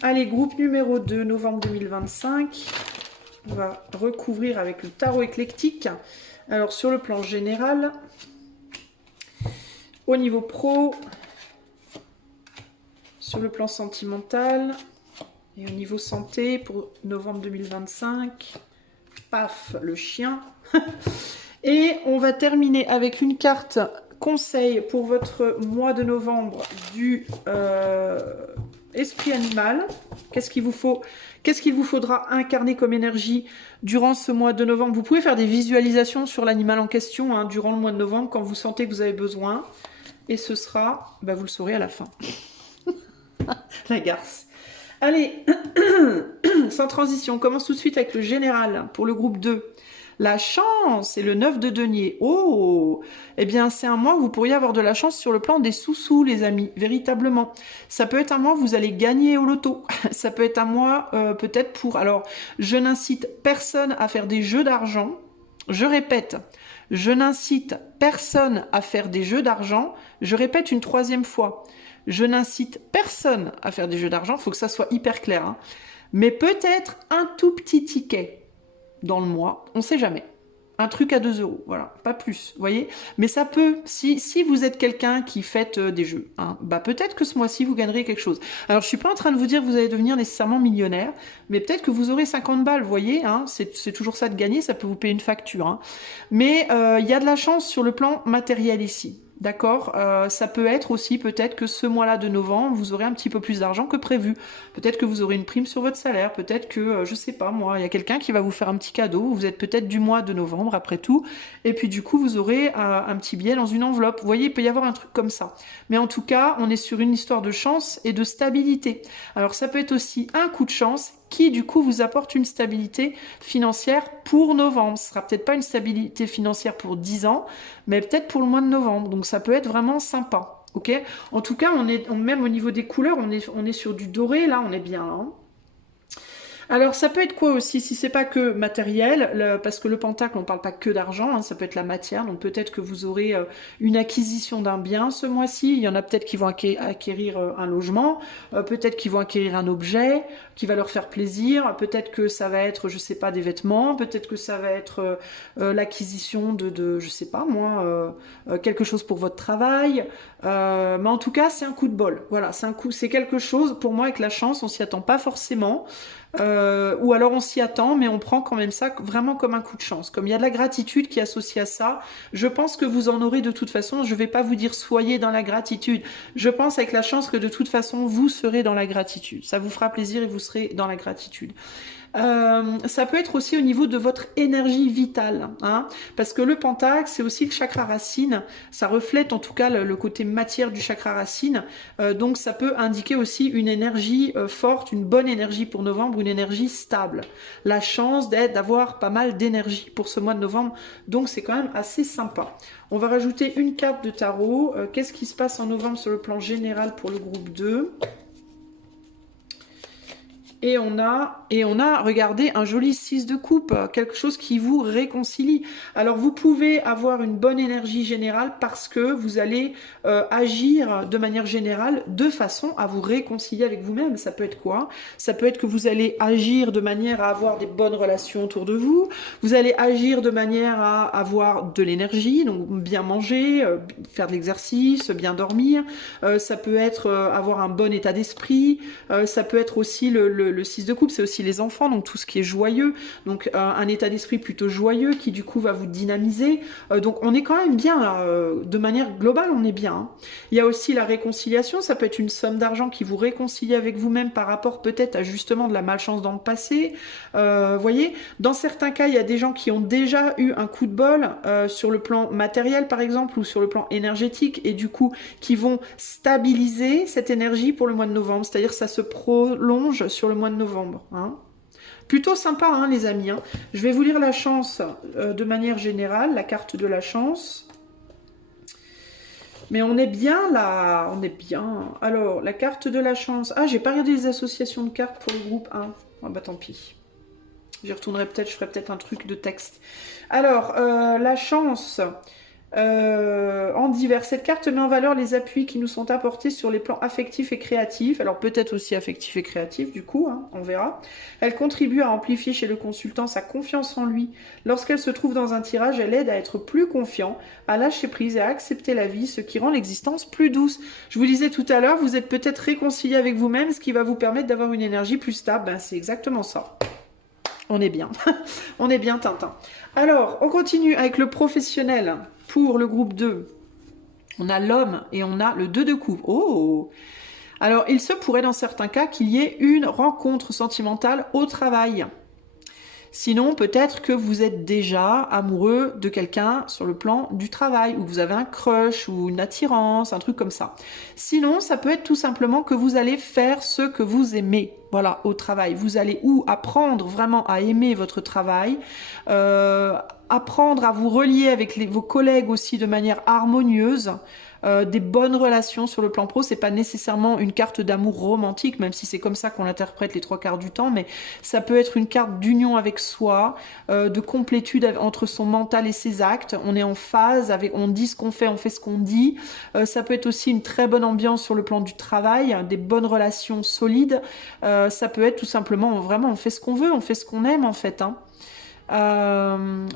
Allez, groupe numéro 2, novembre 2025. On va recouvrir avec le tarot éclectique. Alors sur le plan général, au niveau pro, sur le plan sentimental et au niveau santé pour novembre 2025, paf, le chien. Et on va terminer avec une carte conseil pour votre mois de novembre du esprit animal. Qu'est-ce qu'il vous faudra incarner comme énergie durant ce mois de novembre? Vous pouvez faire des visualisations sur l'animal en question hein, durant le mois de novembre quand vous sentez que vous avez besoin. Et ce sera, bah, vous le saurez à la fin. La garce. Allez, sans transition, on commence tout de suite avec le général pour le groupe 2. La chance et le 9 de denier. Oh, eh bien c'est un mois où vous pourriez avoir de la chance sur le plan des sous-sous, les amis, véritablement. Ça peut être un mois où vous allez gagner au loto. Ça peut être un mois peut-être pour... Alors, je n'incite personne à faire des jeux d'argent. Je répète, je n'incite personne à faire des jeux d'argent. Je répète une troisième fois. Je n'incite personne à faire des jeux d'argent, il faut que ça soit hyper clair. Hein. Mais peut-être un tout petit ticket dans le mois, on ne sait jamais. Un truc à 2 €, voilà, pas plus, vous voyez. Mais ça peut, si vous êtes quelqu'un qui fait des jeux, hein, bah peut-être que ce mois-ci, vous gagnerez quelque chose. Alors, je ne suis pas en train de vous dire que vous allez devenir nécessairement millionnaire, mais peut-être que vous aurez 50 balles, vous voyez, hein, c'est toujours ça de gagner, ça peut vous payer une facture. Hein. Mais il y a de la chance sur le plan matériel ici. D'accord, ça peut être aussi peut-être que ce mois-là de novembre, vous aurez un petit peu plus d'argent que prévu. Peut-être que vous aurez une prime sur votre salaire, peut-être que, je sais pas moi, il y a quelqu'un qui va vous faire un petit cadeau, vous êtes peut-être du mois de novembre après tout, et puis du coup vous aurez un petit billet dans une enveloppe. Vous voyez, il peut y avoir un truc comme ça. Mais en tout cas, on est sur une histoire de chance et de stabilité. Alors ça peut être aussi un coup de chance qui du coup vous apporte une stabilité financière pour novembre. Ce sera peut-être pas une stabilité financière pour 10 ans, mais peut-être pour le mois de novembre. Donc ça peut être vraiment sympa. Ok. En tout cas, même au niveau des couleurs, on est sur du doré, là, on est bien. Hein. Alors ça peut être quoi aussi, si c'est pas que matériel, parce que le pentacle on parle pas que d'argent, hein, ça peut être la matière, donc peut-être que vous aurez une acquisition d'un bien ce mois-ci, il y en a peut-être qui vont acquérir un logement, peut-être qu'ils vont acquérir un objet qui va leur faire plaisir, peut-être que ça va être, je sais pas, des vêtements, peut-être que ça va être l'acquisition de je sais pas moi, quelque chose pour votre travail, mais en tout cas c'est un coup de bol, voilà, c'est quelque chose, pour moi avec la chance on s'y attend pas forcément, ou alors on s'y attend, mais on prend quand même ça vraiment comme un coup de chance. Comme il y a de la gratitude qui est associée à ça, je pense que vous en aurez de toute façon. Je ne vais pas vous dire soyez dans la gratitude. Je pense avec la chance que de toute façon, vous serez dans la gratitude. Ça vous fera plaisir et vous serez dans la gratitude. Ça peut être aussi au niveau de votre énergie vitale, hein, parce que le pentacle, c'est aussi le chakra racine, ça reflète en tout cas le côté matière du chakra racine, donc ça peut indiquer aussi une énergie forte, une bonne énergie pour novembre, une énergie stable, la chance d'avoir pas mal d'énergie pour ce mois de novembre, donc c'est quand même assez sympa. On va rajouter une carte de tarot. Qu'est-ce qui se passe en novembre sur le plan général pour le groupe 2 ? Et on a, regardez, un joli 6 de coupe, quelque chose qui vous réconcilie. Alors, vous pouvez avoir une bonne énergie générale parce que vous allez agir de manière générale de façon à vous réconcilier avec vous-même. Ça peut être quoi? Ça peut être que vous allez agir de manière à avoir des bonnes relations autour de vous. Vous allez agir de manière à avoir de l'énergie, donc bien manger, faire de l'exercice, bien dormir. Ça peut être avoir un bon état d'esprit. Ça peut être aussi le 6 de coupe, c'est aussi les enfants, donc tout ce qui est joyeux, donc un état d'esprit plutôt joyeux qui du coup va vous dynamiser, donc on est quand même bien, de manière globale on est bien, hein. Il y a aussi la réconciliation, ça peut être une somme d'argent qui vous réconcilie avec vous-même par rapport peut-être à justement de la malchance dans le passé, voyez, dans certains cas il y a des gens qui ont déjà eu un coup de bol sur le plan matériel par exemple, ou sur le plan énergétique, et du coup qui vont stabiliser cette énergie pour le mois de novembre, c'est-à-dire ça se prolonge sur le mois de novembre, hein. Plutôt sympa, hein, les amis, hein. Je vais vous lire la chance de manière générale, la carte de la chance. Mais on est bien là, on est bien. Alors, la carte de la chance. Ah, j'ai pas regardé les associations de cartes pour le groupe 1. Ah bah tant pis. J'y retournerai peut-être, je ferai peut-être un truc de texte. Alors, la chance... en divers. Cette carte met en valeur les appuis qui nous sont apportés sur les plans affectifs et créatifs, alors peut-être aussi affectifs et créatifs du coup, hein, on verra. Elle contribue à amplifier chez le consultant sa confiance en lui. Lorsqu'elle se trouve dans un tirage, elle aide à être plus confiant, à lâcher prise et à accepter la vie, ce qui rend l'existence plus douce. Je vous disais tout à l'heure, vous êtes peut-être réconcilié avec vous-même, ce qui va vous permettre d'avoir une énergie plus stable. Ben, c'est exactement ça. On est bien. On est bien, Tintin. Alors, on continue avec le professionnel. Pour le groupe 2, on a l'homme et on a le 2 de coupe. Oh! Alors, il se pourrait dans certains cas qu'il y ait une rencontre sentimentale au travail. Sinon, peut-être que vous êtes déjà amoureux de quelqu'un sur le plan du travail, ou vous avez un crush, ou une attirance, un truc comme ça. Sinon, ça peut être tout simplement que vous allez faire ce que vous aimez. Voilà, au travail. Vous allez apprendre vraiment à aimer votre travail, apprendre à vous relier avec vos collègues aussi de manière harmonieuse, des bonnes relations sur le plan pro. C'est pas nécessairement une carte d'amour romantique, même si c'est comme ça qu'on l'interprète les 3/4 du temps, mais ça peut être une carte d'union avec soi, de complétude entre son mental et ses actes. On est en phase, on dit ce qu'on fait, on fait ce qu'on dit. Ça peut être aussi une très bonne ambiance sur le plan du travail, des bonnes relations solides. Ça peut être tout simplement, vraiment, on fait ce qu'on veut, on fait ce qu'on aime en fait, hein.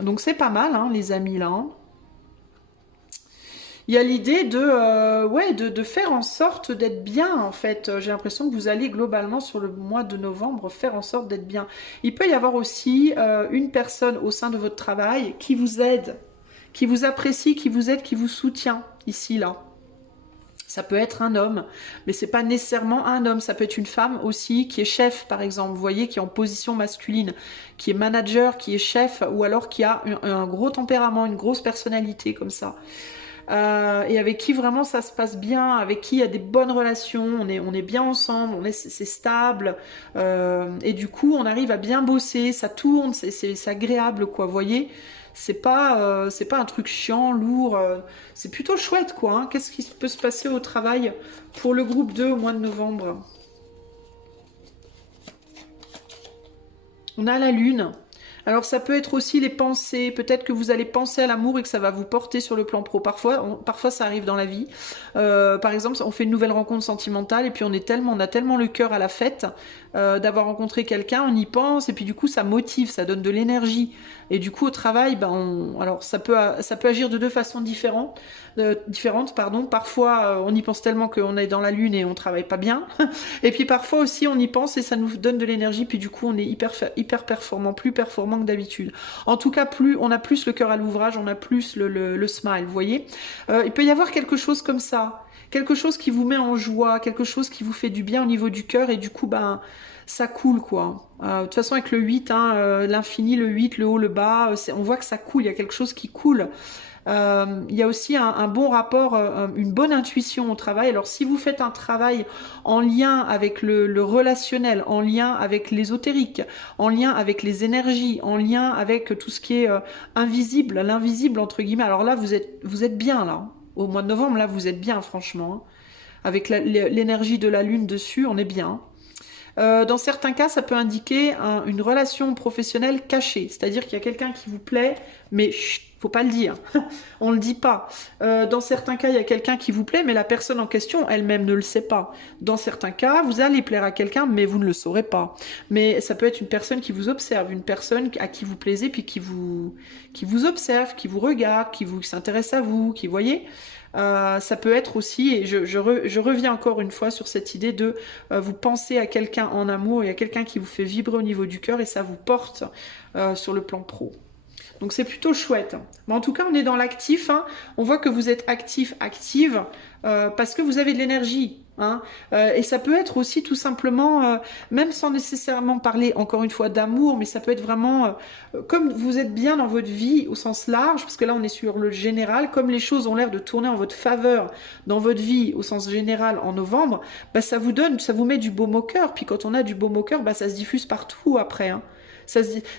Donc c'est pas mal, hein, les amis, là, hein. Il y a l'idée de faire en sorte d'être bien, en fait. J'ai l'impression que vous allez globalement sur le mois de novembre faire en sorte d'être bien. Il peut y avoir aussi une personne au sein de votre travail qui vous aide, qui vous apprécie, qui vous aide, qui vous soutient, ici, là. Ça peut être un homme, mais c'est pas nécessairement un homme. Ça peut être une femme aussi qui est chef, par exemple. Vous voyez, qui est en position masculine, qui est manager, qui est chef, ou alors qui a un gros tempérament, une grosse personnalité comme ça. Et avec qui vraiment ça se passe bien, avec qui il y a des bonnes relations, on est bien ensemble, c'est stable, et du coup on arrive à bien bosser, ça tourne, c'est agréable quoi, vous voyez. C'est pas un truc chiant, lourd, c'est plutôt chouette quoi, hein. Qu'est-ce qui peut se passer au travail pour le groupe 2 au mois de novembre? On a la lune. Alors ça peut être aussi les pensées, peut-être que vous allez penser à l'amour et que ça va vous porter sur le plan pro. Parfois ça arrive dans la vie. Par exemple, on fait une nouvelle rencontre sentimentale et puis on a tellement le cœur à la fête d'avoir rencontré quelqu'un, on y pense et puis du coup ça motive, ça donne de l'énergie. Et du coup au travail, alors ça peut agir de deux façons différentes. Parfois on y pense tellement qu'on est dans la lune et on travaille pas bien. Et puis parfois aussi on y pense et ça nous donne de l'énergie, puis du coup on est hyper performant, plus performant que d'habitude. En tout cas, on a plus le cœur à l'ouvrage, on a plus le smile, vous voyez. Il peut y avoir quelque chose comme ça, quelque chose qui vous met en joie, quelque chose qui vous fait du bien au niveau du cœur et du coup, ça coule quoi. De toute façon avec le 8, hein, l'infini, le 8, le haut, le bas, on voit que ça coule, il y a quelque chose qui coule. Il y a aussi un bon rapport, une bonne intuition au travail. Alors si vous faites un travail en lien avec le relationnel, en lien avec l'ésotérique, en lien avec les énergies, en lien avec tout ce qui est invisible, l'invisible entre guillemets, alors là vous êtes bien là. Au mois de novembre, là vous êtes bien franchement. Avec l'énergie de la lune dessus, on est bien. Dans certains cas, ça peut indiquer une relation professionnelle cachée, c'est-à-dire qu'il y a quelqu'un qui vous plaît, mais chut, faut pas le dire, on le dit pas. Dans certains cas, il y a quelqu'un qui vous plaît, mais la personne en question elle-même ne le sait pas. Dans certains cas, vous allez plaire à quelqu'un, mais vous ne le saurez pas. Mais ça peut être une personne qui vous observe, une personne à qui vous plaisez, puis qui vous observe, qui vous regarde, qui s'intéresse à vous, qui voyez. Ça peut être aussi, et je reviens encore une fois sur cette idée de vous penser à quelqu'un en amour, il y a quelqu'un qui vous fait vibrer au niveau du cœur et ça vous porte sur le plan pro. Donc c'est plutôt chouette. Mais en tout cas, on est dans l'actif. Hein. On voit que vous êtes actif, active, parce que vous avez de l'énergie. Hein. Et ça peut être aussi tout simplement, même sans nécessairement parler encore une fois d'amour, mais ça peut être vraiment, comme vous êtes bien dans votre vie au sens large, parce que là on est sur le général, comme les choses ont l'air de tourner en votre faveur dans votre vie au sens général en novembre, bah, ça vous met du baume au cœur. Puis quand on a du baume au cœur, bah, ça se diffuse partout après. Hein.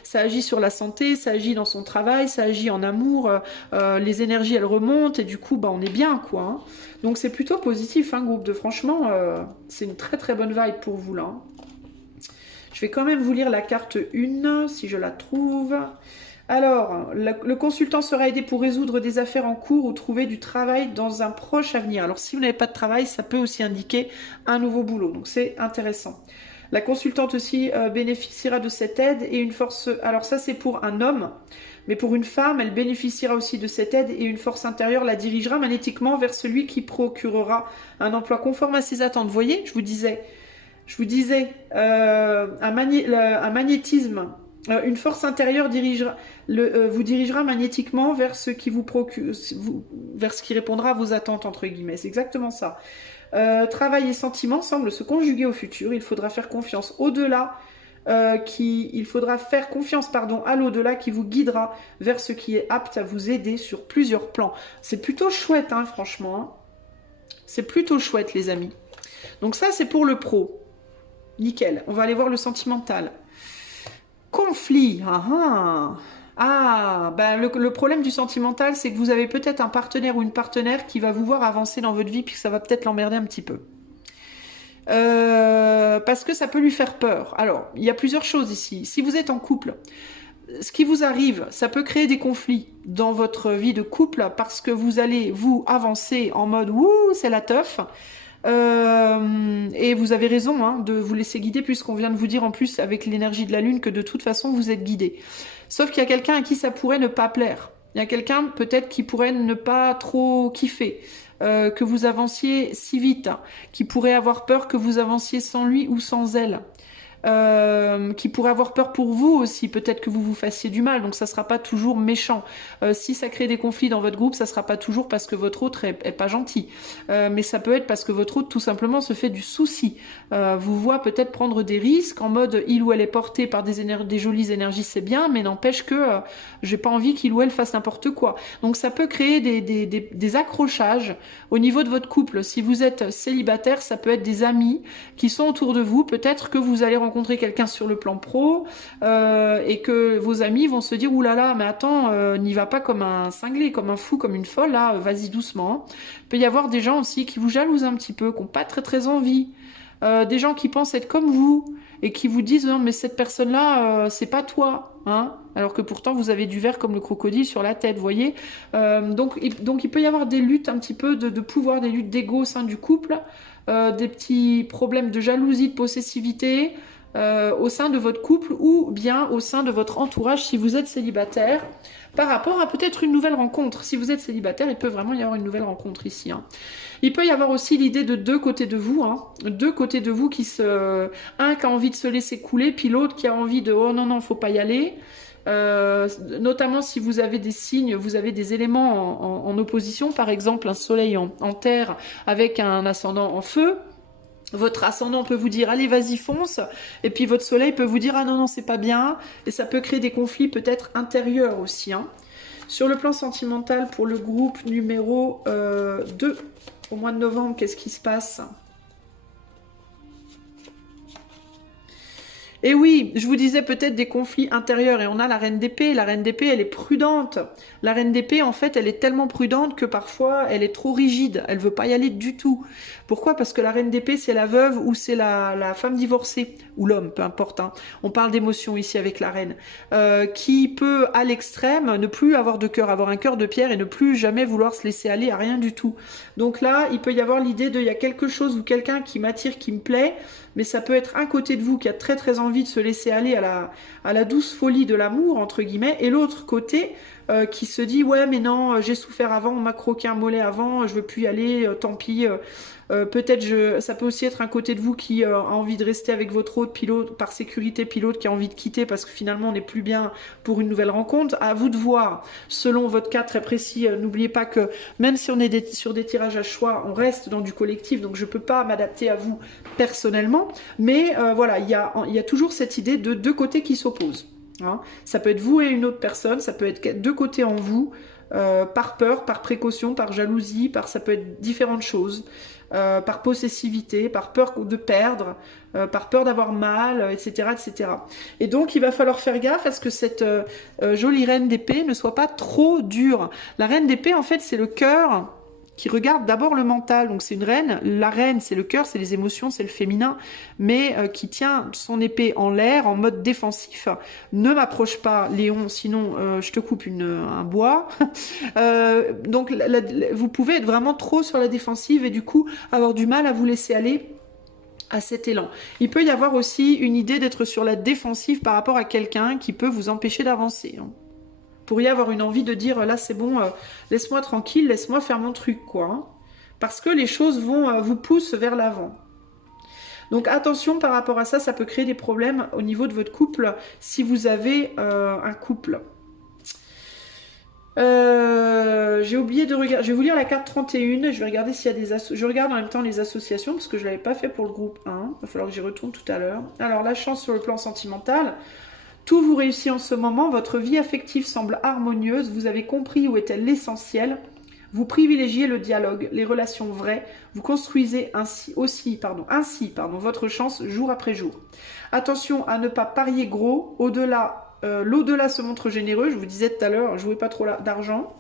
Ça agit sur la santé, ça agit dans son travail, ça agit en amour, les énergies elles remontent et du coup bah, on est bien quoi. Hein. Donc c'est plutôt positif hein, groupe de franchement, c'est une très très bonne vibe pour vous là. Hein. Je vais quand même vous lire la carte 1 si je la trouve. Alors, le consultant sera aidé pour résoudre des affaires en cours ou trouver du travail dans un proche avenir. Alors si vous n'avez pas de travail, ça peut aussi indiquer un nouveau boulot, donc c'est intéressant. La consultante aussi bénéficiera de cette aide et une force... Alors ça c'est pour un homme, mais pour une femme, elle bénéficiera aussi de cette aide et une force intérieure la dirigera magnétiquement vers celui qui procurera un emploi conforme à ses attentes. Vous voyez, je vous disais, un magnétisme, une force intérieure vous dirigera magnétiquement vers ce qui vous procure, vers ce qui répondra à vos attentes entre guillemets. C'est exactement ça. Travail et sentiments semblent se conjuguer au futur. Il faudra faire confiance au-delà, il faudra faire confiance à l'au-delà qui vous guidera vers ce qui est apte à vous aider sur plusieurs plans. C'est plutôt chouette, hein, franchement. Hein. C'est plutôt chouette, les amis. Donc ça, c'est pour le pro. Nickel. On va aller voir le sentimental. Conflit. Ben le problème du sentimental, c'est que vous avez peut-être un partenaire ou une partenaire qui va vous voir avancer dans votre vie, puis que ça va peut-être l'emmerder un petit peu. Parce que ça peut lui faire peur. Alors, il y a plusieurs choses ici. Si vous êtes en couple, ce qui vous arrive, ça peut créer des conflits dans votre vie de couple, parce que vous allez vous avancer en mode « Ouh, c'est la teuf ». Et vous avez raison hein, de vous laisser guider, puisqu'on vient de vous dire en plus avec l'énergie de la lune que de toute façon vous êtes guidé. Sauf qu'il y a quelqu'un à qui ça pourrait ne pas plaire. Il y a quelqu'un peut-être qui pourrait ne pas trop kiffer, que vous avanciez si vite, hein, qui pourrait avoir peur que vous avanciez sans lui ou sans elle. Qui pourrait avoir peur pour vous aussi, peut-être que vous vous fassiez du mal, donc ça sera pas toujours méchant. Si ça crée des conflits dans votre groupe, ça sera pas toujours parce que votre autre est pas gentil, mais ça peut être parce que votre autre tout simplement se fait du souci, vous voit peut-être prendre des risques en mode il ou elle est porté par des jolies énergies, c'est bien, mais n'empêche que j'ai pas envie qu'il ou elle fasse n'importe quoi. Donc ça peut créer des accrochages au niveau de votre couple. Si vous êtes célibataire, ça peut être des amis qui sont autour de vous, peut-être que vous allez rencontrer quelqu'un sur le plan pro et que vos amis vont se dire oulala, mais attends, n'y va pas comme un cinglé, comme un fou, comme une folle, là, vas-y doucement. Il peut y avoir des gens aussi qui vous jalousent un petit peu, qui n'ont pas très très envie, des gens qui pensent être comme vous et qui vous disent non mais cette personne-là, c'est pas toi, hein, alors que pourtant vous avez du verre comme le crocodile sur la tête, vous voyez. Donc il peut y avoir des luttes un petit peu de pouvoir, des luttes d'ego au sein du couple, des petits problèmes de jalousie, de possessivité, au sein de votre couple ou bien au sein de votre entourage si vous êtes célibataire, par rapport à peut-être une nouvelle rencontre. Si vous êtes célibataire, il peut vraiment y avoir une nouvelle rencontre ici. Hein. Il peut y avoir aussi l'idée de deux côtés de vous, hein. Deux côtés de vous qui un qui a envie de se laisser couler, puis l'autre qui a envie de oh non non, faut pas y aller. Notamment si vous avez des signes, vous avez des éléments en opposition, par exemple un soleil en terre avec un ascendant en feu. Votre ascendant peut vous dire allez vas-y fonce, et puis votre soleil peut vous dire ah non non c'est pas bien, et ça peut créer des conflits peut-être intérieurs aussi. Hein. Sur le plan sentimental pour le groupe numéro 2, au mois de novembre, qu'est-ce qui se passe ? Et oui, je vous disais peut-être des conflits intérieurs, et on a la reine d'épée. La reine d'épée, elle est prudente. La reine d'épée, en fait, elle est tellement prudente que parfois, elle est trop rigide. Elle veut pas y aller du tout. Pourquoi? Parce que la reine d'épée, c'est la veuve ou c'est la femme divorcée, ou l'homme, peu importe. Hein. On parle d'émotion ici avec la reine. Qui peut, à l'extrême, ne plus avoir de cœur, avoir un cœur de pierre et ne plus jamais vouloir se laisser aller à rien du tout. Donc là, il peut y avoir l'idée de, il y a quelque chose ou quelqu'un qui m'attire, qui me plaît, mais ça peut être un côté de vous qui a très très envie de se laisser aller à la douce folie de l'amour, entre guillemets, et l'autre côté qui se dit ouais mais non, j'ai souffert avant, on m'a croqué un mollet avant, je veux plus y aller, tant pis. Peut-être ça peut aussi être un côté de vous qui a envie de rester avec votre autre pilote, par sécurité pilote qui a envie de quitter parce que finalement on n'est plus bien pour une nouvelle rencontre. À vous de voir, selon votre cas très précis. N'oubliez pas que même si on est sur des tirages à choix, on reste dans du collectif, donc je peux pas m'adapter à vous personnellement. Mais voilà, il y a toujours cette idée de deux côtés qui s'opposent. Hein. Ça peut être vous et une autre personne, ça peut être deux côtés en vous, par peur, par précaution, par jalousie, ça peut être différentes choses. Par possessivité, par peur de perdre, par peur d'avoir mal, etc., etc. Et donc, il va falloir faire gaffe à ce que cette jolie reine d'épée ne soit pas trop dure. La reine d'épée, en fait, c'est le cœur qui regarde d'abord le mental. Donc, c'est une reine. La reine, c'est le cœur, c'est les émotions, c'est le féminin, mais qui tient son épée en l'air, en mode défensif. Ne m'approche pas, Léon, sinon je te coupe un bois. Donc, vous pouvez être vraiment trop sur la défensive et du coup avoir du mal à vous laisser aller à cet élan. Il peut y avoir aussi une idée d'être sur la défensive par rapport à quelqu'un qui peut vous empêcher d'avancer. Hein. Vous pourriez avoir une envie de dire là c'est bon, laisse-moi tranquille, laisse-moi faire mon truc quoi. Hein. Parce que les choses vous poussent vers l'avant. Donc attention par rapport à ça, ça peut créer des problèmes au niveau de votre couple si vous avez un couple. J'ai oublié de regarder. Je vais vous lire la carte 31. Je vais regarder s'il y a des associations. Je regarde en même temps les associations parce que je ne l'avais pas fait pour le groupe 1. Il va falloir que j'y retourne tout à l'heure. Alors, la chance sur le plan sentimental. Tout vous réussit en ce moment. Votre vie affective semble harmonieuse. Vous avez compris où était l'essentiel. Vous privilégiez le dialogue, les relations vraies. Vous construisez ainsi votre chance jour après jour. Attention à ne pas parier gros. L'au-delà se montre généreux. Je vous disais tout à l'heure, jouez pas trop d'argent.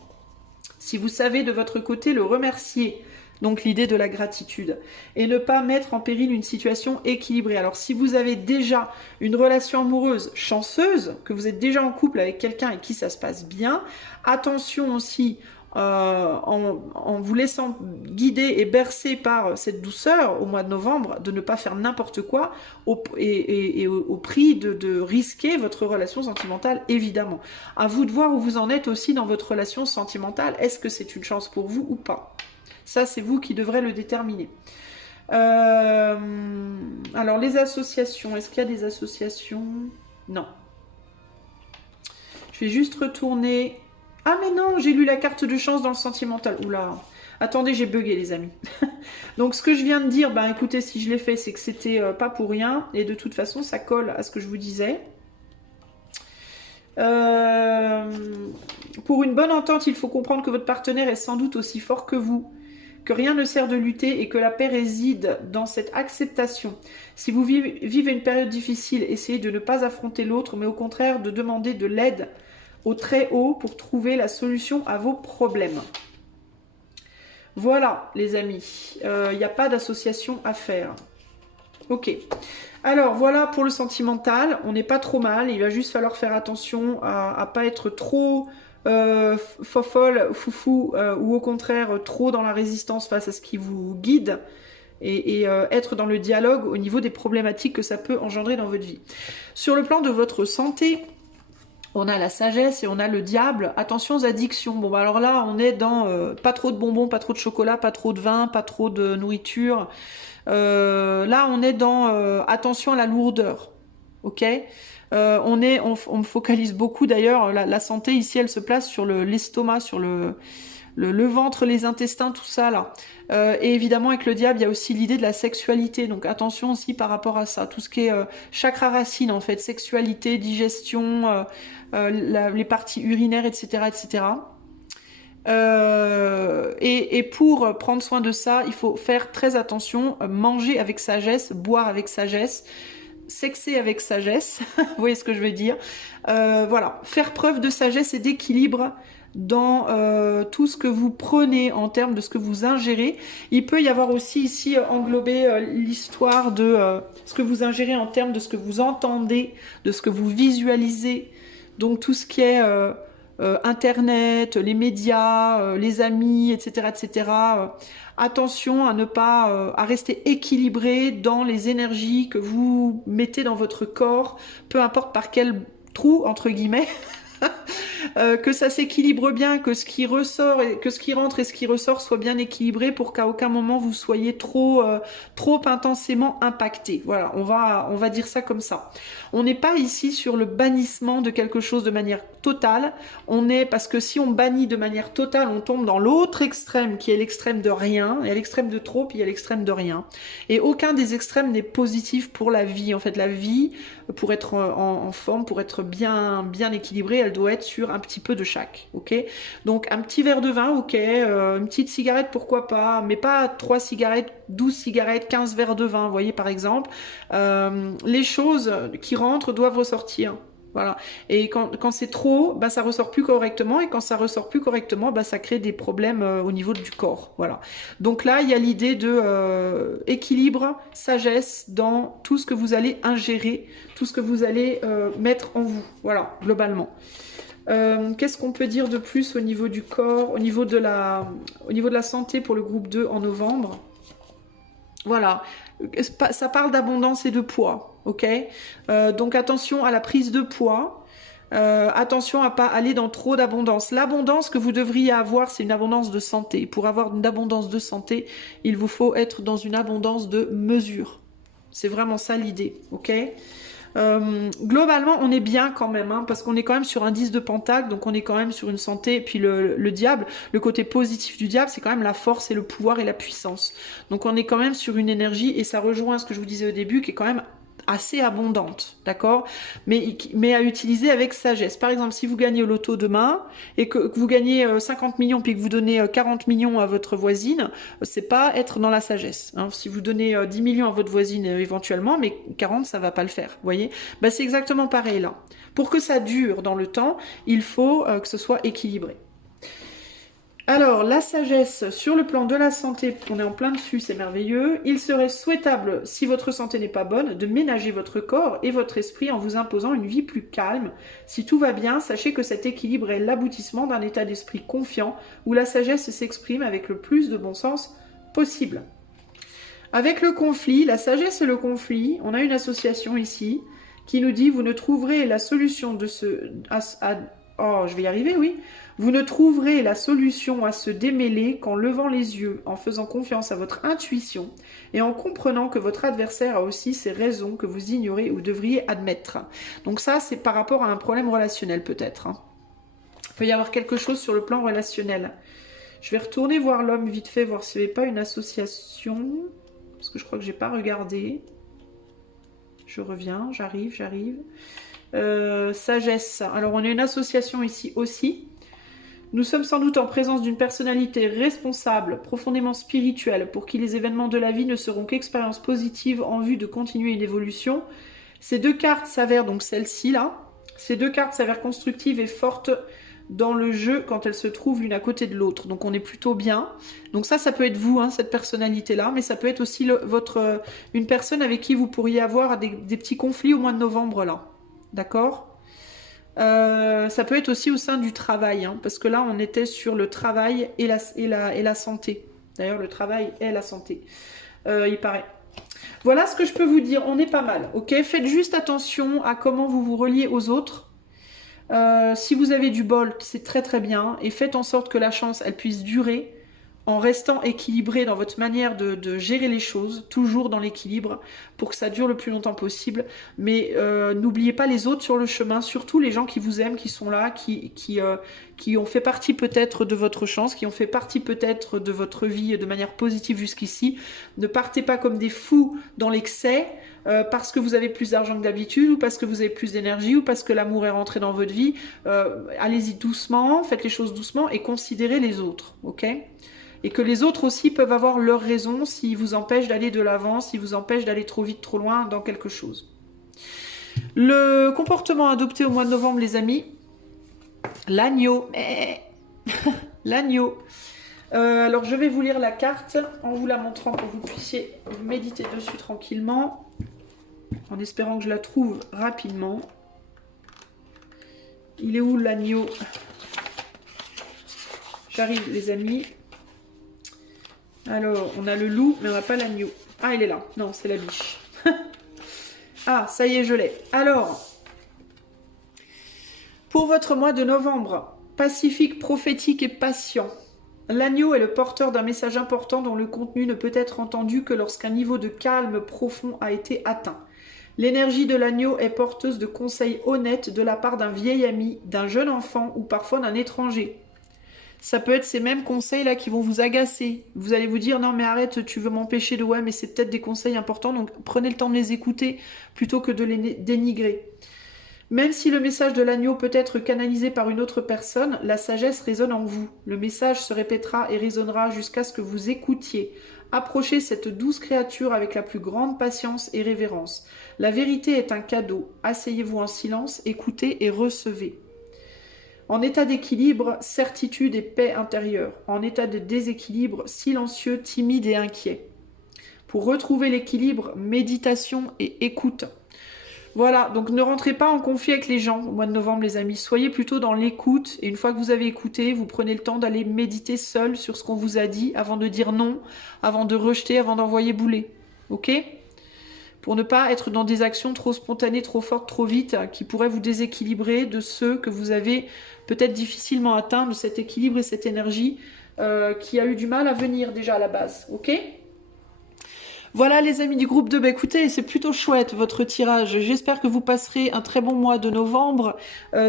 Si vous savez de votre côté le remercier, donc l'idée de la gratitude, et ne pas mettre en péril une situation équilibrée. Alors si vous avez déjà une relation amoureuse chanceuse, que vous êtes déjà en couple avec quelqu'un avec qui ça se passe bien, attention aussi en vous laissant guider et bercer par cette douceur au mois de novembre, de ne pas faire n'importe quoi au prix de risquer votre relation sentimentale, évidemment. À vous de voir où vous en êtes aussi dans votre relation sentimentale. Est-ce que c'est une chance pour vous ou pas? Ça, c'est vous qui devrez le déterminer. Alors, les associations. Est-ce qu'il y a des associations? Non. Je vais juste retourner... Ah mais non, j'ai lu la carte de chance dans le sentimental. Oula, attendez, j'ai bugué les amis. Donc ce que je viens de dire, ben écoutez, si je l'ai fait, c'est que c'était pas pour rien. Et de toute façon, ça colle à ce que je vous disais. Pour une bonne entente, il faut comprendre que votre partenaire est sans doute aussi fort que vous. Que rien ne sert de lutter et que la paix réside dans cette acceptation. Si vous vivez une période difficile, essayez de ne pas affronter l'autre, mais au contraire de demander de l'aide au très haut pour trouver la solution à vos problèmes. Voilà, les amis. Il n'y a pas d'association à faire. Ok. Alors, voilà pour le sentimental. On n'est pas trop mal. Il va juste falloir faire attention à ne pas être trop fofolle, foufou, ou au contraire trop dans la résistance face à ce qui vous guide. Et être dans le dialogue au niveau des problématiques que ça peut engendrer dans votre vie. Sur le plan de votre santé... On a la sagesse et on a le diable. Attention aux addictions. Bon, bah alors là, on est dans pas trop de bonbons, pas trop de chocolat, pas trop de vin, pas trop de nourriture. Là, on est dans attention à la lourdeur. Ok. On me focalise beaucoup d'ailleurs. La santé ici, elle se place sur l'estomac, sur le le ventre, les intestins, tout ça là. Et évidemment avec le diable, il y a aussi l'idée de la sexualité, donc attention aussi par rapport à ça, tout ce qui est chakra racine en fait, sexualité, digestion, les parties urinaires, etc., etc. Et pour prendre soin de ça, il faut faire très attention, manger avec sagesse, boire avec sagesse, sexer avec sagesse, vous voyez ce que je veux dire. Voilà, faire preuve de sagesse et d'équilibre dans tout ce que vous prenez en termes de ce que vous ingérez. Il peut y avoir aussi ici englobé l'histoire de ce que vous ingérez en termes de ce que vous entendez, de ce que vous visualisez, donc tout ce qui est Internet, les médias, les amis, etc., etc. Attention à ne pas, à rester équilibré dans les énergies que vous mettez dans votre corps, peu importe par quel trou entre guillemets. Que ça s'équilibre bien, que ce qui ressort et que ce qui rentre et ce qui ressort soit bien équilibré pour qu'à aucun moment vous soyez trop intensément impacté. Voilà, on va dire ça comme ça. On n'est pas ici sur le bannissement de quelque chose de manière totale. Parce que si on bannit de manière totale, on tombe dans l'autre extrême qui est l'extrême de rien. Il y a l'extrême de trop, puis il y a l'extrême de rien. Et aucun des extrêmes n'est positif pour la vie. En fait, la vie, pour être en forme, pour être bien équilibrée, elle doit être sur un petit peu de chaque, ok? Donc un petit verre de vin, ok, une petite cigarette, pourquoi pas, mais pas 3 cigarettes, 12 cigarettes, 15 verres de vin, vous voyez par exemple. Les choses qui rentrent doivent ressortir. Voilà. Et quand c'est trop, bah, ça ressort plus correctement. Et quand ça ressort plus correctement, bah, ça crée des problèmes au niveau du corps. Voilà. Donc là, il y a l'idée de équilibre, sagesse dans tout ce que vous allez ingérer, tout ce que vous allez mettre en vous. Voilà, globalement. Qu'est-ce qu'on peut dire de plus au niveau du corps, au niveau de la santé pour le groupe 2 en novembre? Voilà, ça parle d'abondance et de poids, ok? Donc attention à la prise de poids, attention à pas aller dans trop d'abondance. L'abondance que vous devriez avoir, c'est une abondance de santé. Pour avoir une abondance de santé, il vous faut être dans une abondance de mesure. C'est vraiment ça l'idée, ok? Globalement, on est bien quand même, hein, parce qu'on est quand même sur un 10 de pentacle, donc on est quand même sur une santé. Et puis le diable, le côté positif du diable, c'est quand même la force et le pouvoir et la puissance. Donc on est quand même sur une énergie, et ça rejoint ce que je vous disais au début, qui est quand même assez abondante, d'accord, mais à utiliser avec sagesse. Par exemple, si vous gagnez au loto demain et que vous gagnez 50 millions puis que vous donnez 40 millions à votre voisine, c'est pas être dans la sagesse. Hein. Si vous donnez 10 millions à votre voisine éventuellement, mais 40, ça va pas le faire, vous voyez. Bah, c'est exactement pareil là. Pour que ça dure dans le temps, il faut que ce soit équilibré. Alors, la sagesse sur le plan de la santé, on est en plein dessus, c'est merveilleux. Il serait souhaitable, si votre santé n'est pas bonne, de ménager votre corps et votre esprit en vous imposant une vie plus calme. Si tout va bien, sachez que cet équilibre est l'aboutissement d'un état d'esprit confiant où la sagesse s'exprime avec le plus de bon sens possible. Avec le conflit, la sagesse et le conflit, on a une association ici qui nous dit « Vous ne trouverez la solution de ce... oh, je vais y arriver, oui. Vous ne trouverez la solution à se démêler qu'en levant les yeux, en faisant confiance à votre intuition et en comprenant que votre adversaire a aussi ses raisons que vous ignorez ou devriez admettre. » Donc ça, c'est par rapport à un problème relationnel peut-être. Hein. Il peut y avoir quelque chose sur le plan relationnel. Je vais retourner voir l'homme vite fait, voir s'il n'y avait pas une association. Parce que je crois que je n'ai pas regardé. Je reviens, j'arrive. Sagesse. Alors on a une association ici aussi. Nous sommes sans doute en présence d'une personnalité responsable, profondément spirituelle, pour qui les événements de la vie ne seront qu'expériences positives en vue de continuer une évolution. Ces deux cartes s'avèrent, donc celle-ci là, ces deux cartes s'avèrent constructives et fortes dans le jeu quand elles se trouvent l'une à côté de l'autre. Donc on est plutôt bien. Donc ça peut être vous, hein, cette personnalité-là, mais ça peut être aussi une personne avec qui vous pourriez avoir des petits conflits au mois de novembre là. D'accord ? Ça peut être aussi au sein du travail, hein, parce que là on était sur le travail et la santé. D'ailleurs le travail et la santé, il paraît. Voilà ce que je peux vous dire, on est pas mal, ok? Faites juste attention à comment vous vous reliez aux autres. Si vous avez du bol, c'est très très bien, et faites en sorte que la chance elle puisse durer. en restant équilibré dans votre manière de gérer les choses, toujours dans l'équilibre, pour que ça dure le plus longtemps possible. Mais n'oubliez pas les autres sur le chemin, surtout les gens qui vous aiment, qui sont là, qui ont fait partie peut-être de votre chance, qui ont fait partie peut-être de votre vie de manière positive jusqu'ici. Ne partez pas comme des fous dans l'excès, parce que vous avez plus d'argent que d'habitude, ou parce que vous avez plus d'énergie, ou parce que l'amour est rentré dans votre vie. Allez-y doucement, faites les choses doucement et considérez les autres, ok ? Et que les autres aussi peuvent avoir leurs raisons s'ils vous empêchent d'aller de l'avant, s'ils vous empêchent d'aller trop vite, trop loin dans quelque chose. Le comportement adopté au mois de novembre, les amis, l'agneau. L'agneau. Alors, je vais vous lire la carte en vous la montrant pour que vous puissiez méditer dessus tranquillement, en espérant que je la trouve rapidement. Il est où l'agneau? J'arrive, les amis. Alors, on a le loup, mais on n'a pas l'agneau. Ah, il est là. Non, c'est la biche. Ah, ça y est, je l'ai. Alors, pour votre mois de novembre, pacifique, prophétique et patient. L'agneau est le porteur d'un message important dont le contenu ne peut être entendu que lorsqu'un niveau de calme profond a été atteint. L'énergie de l'agneau est porteuse de conseils honnêtes de la part d'un vieil ami, d'un jeune enfant ou parfois d'un étranger. Ça peut être ces mêmes conseils-là qui vont vous agacer. Vous allez vous dire, non mais arrête, tu veux m'empêcher de... Ouais, mais c'est peut-être des conseils importants, donc prenez le temps de les écouter plutôt que de les dénigrer. Même si le message de l'agneau peut être canalisé par une autre personne, la sagesse résonne en vous. Le message se répétera et résonnera jusqu'à ce que vous écoutiez. Approchez cette douce créature avec la plus grande patience et révérence. La vérité est un cadeau. Asseyez-vous en silence, écoutez et recevez. En état d'équilibre, certitude et paix intérieure. En état de déséquilibre, silencieux, timide et inquiet. Pour retrouver l'équilibre, méditation et écoute. Voilà, donc ne rentrez pas en conflit avec les gens au mois de novembre, les amis. Soyez plutôt dans l'écoute. Et une fois que vous avez écouté, vous prenez le temps d'aller méditer seul sur ce qu'on vous a dit avant de dire non, avant de rejeter, avant d'envoyer bouler. Ok ? Pour ne pas être dans des actions trop spontanées, trop fortes, trop vite, qui pourraient vous déséquilibrer de ceux que vous avez peut-être difficilement atteints, de cet équilibre et cette énergie qui a eu du mal à venir déjà à la base. Ok ? Voilà les amis du groupe 2, bah écoutez, c'est plutôt chouette votre tirage. J'espère que vous passerez un très bon mois de novembre.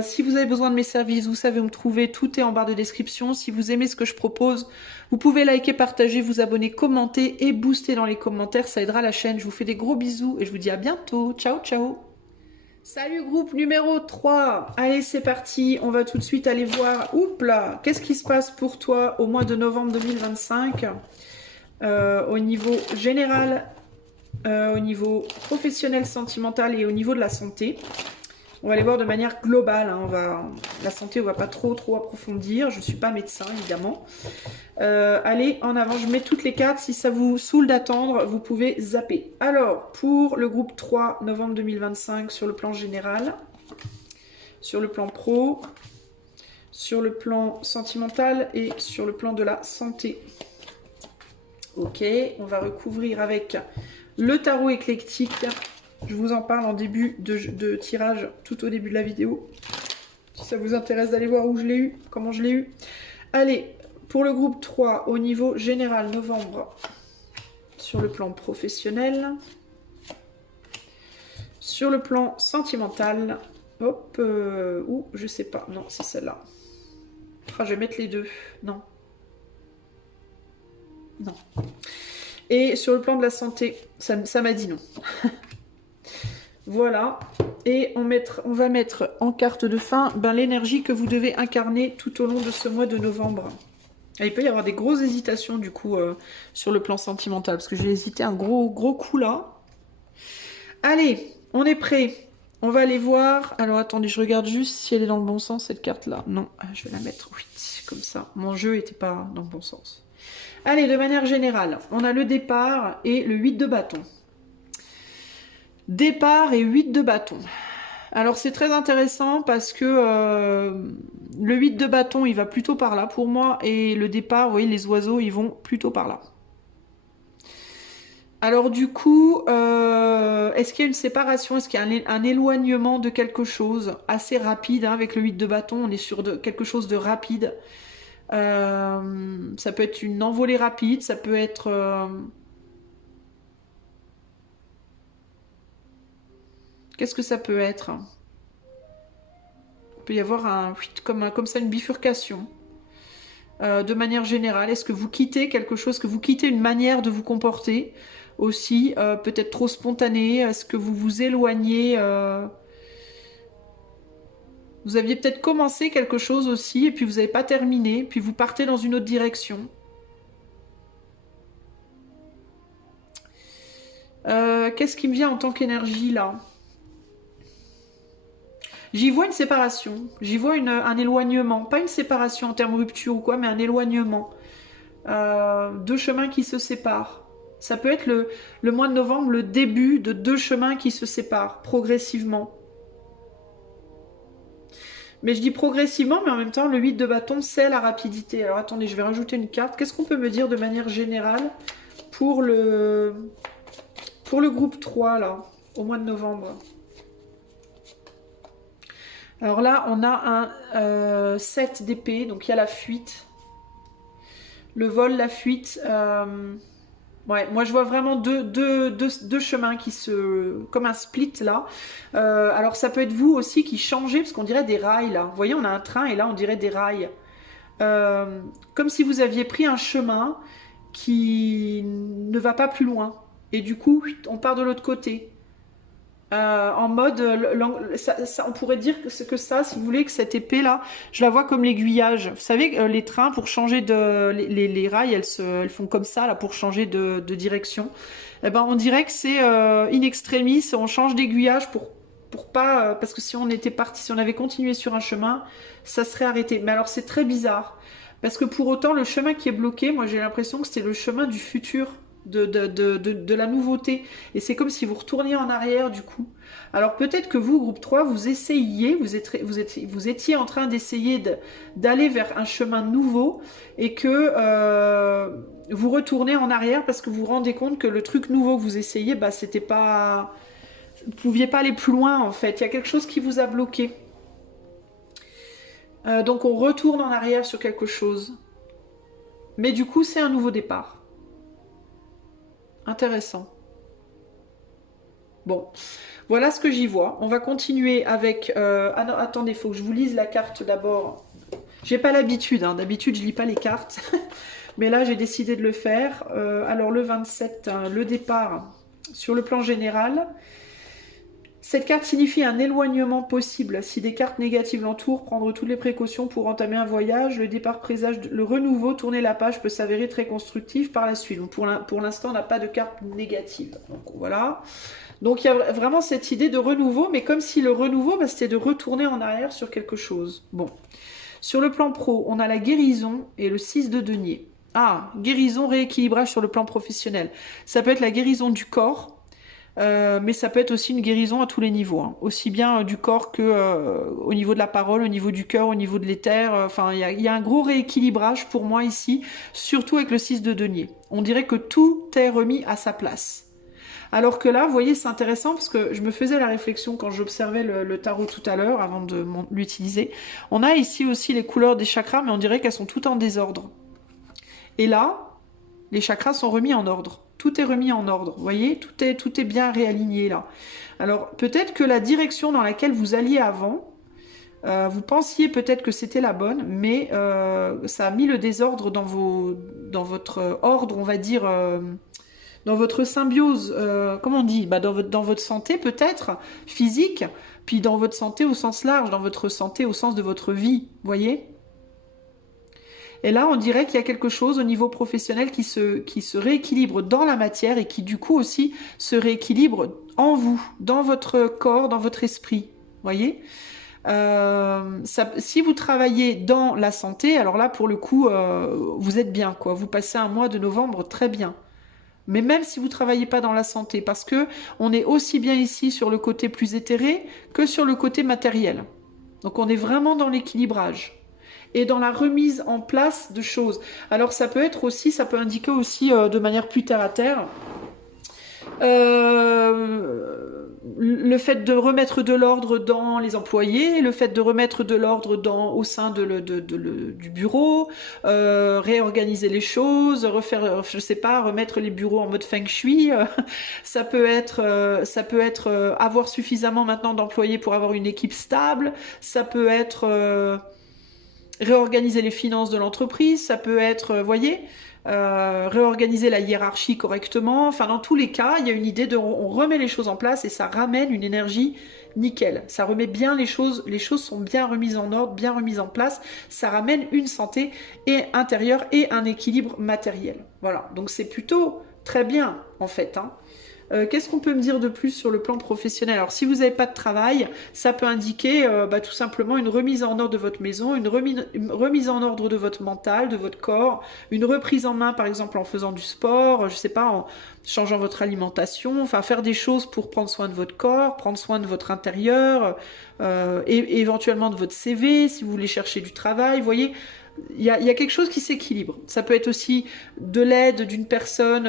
Si vous avez besoin de mes services, vous savez où me trouver, tout est en barre de description. Si vous aimez ce que je propose, vous pouvez liker, partager, vous abonner, commenter et booster dans les commentaires, ça aidera la chaîne. Je vous fais des gros bisous et je vous dis à bientôt. Ciao, ciao. Salut groupe numéro 3. Allez, c'est parti. On va tout de suite aller voir, oups là, qu'est-ce qui se passe pour toi au mois de novembre 2025 ? Au niveau général, au niveau professionnel, sentimental et au niveau de la santé. On va les voir de manière globale. Hein. La santé, on va pas trop approfondir. Je ne suis pas médecin, évidemment. Allez, en avant, je mets toutes les cartes. Si ça vous saoule d'attendre, vous pouvez zapper. Alors, pour le groupe 3, novembre 2025, sur le plan général, sur le plan pro, sur le plan sentimental et sur le plan de la santé. Ok, on va recouvrir avec le tarot éclectique. Je vous en parle en début de tirage, tout au début de la vidéo. Si ça vous intéresse d'aller voir où je l'ai eu, comment je l'ai eu. Allez, pour le groupe 3, au niveau général, novembre, sur le plan professionnel. Sur le plan sentimental, hop, ou je sais pas, non, c'est celle-là. Ah, je vais mettre les deux, non. Non. Et sur le plan de la santé, ça m'a dit non. Voilà. Et on va mettre en carte de fin l'énergie que vous devez incarner tout au long de ce mois de novembre. Et il peut y avoir des grosses hésitations du coup sur le plan sentimental. Parce que j'ai hésité un gros coup là. Allez, on est prêt. On va aller voir. Alors attendez, je regarde juste si elle est dans le bon sens cette carte là. Non, je vais la mettre oui, comme ça. Mon jeu n'était pas dans le bon sens. Allez, de manière générale, on a le départ et le 8 de bâton. Départ et 8 de bâton. Alors c'est très intéressant parce que le 8 de bâton, il va plutôt par là pour moi. Et le départ, vous voyez, les oiseaux, ils vont plutôt par là. Alors du coup, est-ce qu'il y a une séparation? Est-ce qu'il y a un éloignement de quelque chose assez rapide hein, avec le 8 de bâton, on est sur quelque chose de rapide. Ça peut être une envolée rapide, ça peut être... Qu'est-ce que ça peut être? Il peut y avoir comme ça une bifurcation. De manière générale, est-ce que vous quittez quelque chose, que vous quittez une manière de vous comporter aussi, peut-être trop spontanée? Est-ce que vous vous éloignez Vous aviez peut-être commencé quelque chose aussi, et puis vous n'avez pas terminé, puis vous partez dans une autre direction. Qu'est-ce qui me vient en tant qu'énergie, là? J'y vois une séparation, j'y vois un éloignement. Pas une séparation en termes rupture ou quoi, mais un éloignement. Deux chemins qui se séparent. Ça peut être le mois de novembre, le début de deux chemins qui se séparent, progressivement. Mais je dis progressivement, mais en même temps, le 8 de bâton, c'est la rapidité. Alors attendez, je vais rajouter une carte. Qu'est-ce qu'on peut me dire de manière générale pour le groupe 3, là, au mois de novembre? Alors là, on a un 7 d'épée, donc il y a la fuite. Le vol, la fuite. Ouais, moi je vois vraiment deux chemins qui se... comme un split là. Alors ça peut être vous aussi qui changez, parce qu'on dirait des rails là. Vous voyez, on a un train et là on dirait des rails. Comme si vous aviez pris un chemin qui ne va pas plus loin. Et du coup, on part de l'autre côté. En mode, on pourrait dire que ça, si vous voulez, que cette épée là, je la vois comme l'aiguillage. Vous savez, les trains pour changer les rails, elles font comme ça là pour changer de direction. Eh ben, on dirait que c'est in extremis, on change d'aiguillage pour pas, parce que si on était parti, si on avait continué sur un chemin, ça serait arrêté. Mais alors c'est très bizarre parce que pour autant le chemin qui est bloqué, moi j'ai l'impression que c'était le chemin du futur. De la nouveauté. Et c'est comme si vous retourniez en arrière du coup. Alors peut-être que vous, groupe 3, vous essayiez, vous étiez en train d'essayer d'aller vers un chemin nouveau et que vous retournez en arrière parce que vous vous rendez compte que le truc nouveau que vous essayez, bah c'était pas... Vous pouviez pas aller plus loin en fait. Il y a quelque chose qui vous a bloqué. Donc on retourne en arrière sur quelque chose. Mais du coup, c'est un nouveau départ. Intéressant. Bon, voilà ce que j'y vois. On va continuer avec... Ah non, attendez, il faut que je vous lise la carte d'abord. J'ai pas l'habitude, hein. D'habitude je lis pas les cartes. Mais là, j'ai décidé de le faire. Alors le 27, hein, le départ sur le plan général. Cette carte signifie un éloignement possible. Si des cartes négatives l'entourent, prendre toutes les précautions pour entamer un voyage. Le départ présage le renouveau. Tourner la page peut s'avérer très constructif par la suite. Donc pour l'instant, on n'a pas de carte négative. Donc voilà. Donc il y a vraiment cette idée de renouveau, mais comme si le renouveau, bah, c'était de retourner en arrière sur quelque chose. Bon. Sur le plan pro, on a la guérison et le 6 de denier. Ah, guérison, rééquilibrage sur le plan professionnel. Ça peut être la guérison du corps. Mais ça peut être aussi une guérison à tous les niveaux, hein. Aussi bien du corps que au niveau de la parole, au niveau du cœur, au niveau de l'éther. Enfin, il y a un gros rééquilibrage pour moi ici, surtout avec le 6 de denier. On dirait que tout est remis à sa place. Alors que là, vous voyez, c'est intéressant parce que je me faisais la réflexion quand j'observais le tarot tout à l'heure, avant de l'utiliser. On a ici aussi les couleurs des chakras, mais on dirait qu'elles sont toutes en désordre. Et là, les chakras sont remis en ordre. Tout est remis en ordre, vous voyez, tout est bien réaligné là. Alors peut-être que la direction dans laquelle vous alliez avant, vous pensiez peut-être que c'était la bonne, mais ça a mis le désordre dans votre ordre, on va dire, dans votre symbiose, comment on dit, bah, dans votre santé peut-être, physique, puis dans votre santé au sens large, dans votre santé au sens de votre vie, vous voyez. Et là, on dirait qu'il y a quelque chose au niveau professionnel qui se rééquilibre dans la matière et qui du coup aussi se rééquilibre en vous, dans votre corps, dans votre esprit. Voyez, si vous travaillez dans la santé, alors là, pour le coup, vous êtes bien, quoi. Vous passez un mois de novembre très bien. Mais même si vous ne travaillez pas dans la santé, parce que on est aussi bien ici sur le côté plus éthéré que sur le côté matériel. Donc on est vraiment dans l'équilibrage et dans la remise en place de choses. Alors ça peut être aussi, ça peut indiquer aussi de manière plus terre à terre, le fait de remettre de l'ordre dans les employés, le fait de remettre de l'ordre au sein du bureau, réorganiser les choses, refaire, je sais pas, remettre les bureaux en mode feng shui. Ça peut être avoir suffisamment maintenant d'employés pour avoir une équipe stable. Ça peut être réorganiser les finances de l'entreprise. Ça peut être, voyez. Réorganiser la hiérarchie correctement. Enfin, dans tous les cas, il y a une idée on remet les choses en place et ça ramène une énergie nickel. Ça remet bien les choses sont bien remises en ordre, bien remises en place. Ça ramène une santé et intérieure et un équilibre matériel. Voilà, donc c'est plutôt très bien en fait, hein. Qu'est-ce qu'on peut me dire de plus sur le plan professionnel? Alors, si vous n'avez pas de travail, ça peut indiquer tout simplement une remise en ordre de votre maison, une remise en ordre de votre mental, de votre corps, une reprise en main, par exemple, en faisant du sport, je sais pas, en changeant votre alimentation, enfin, faire des choses pour prendre soin de votre corps, prendre soin de votre intérieur, et éventuellement de votre CV, si vous voulez chercher du travail, vous voyez. Il y a quelque chose qui s'équilibre. Ça peut être aussi de l'aide d'une personne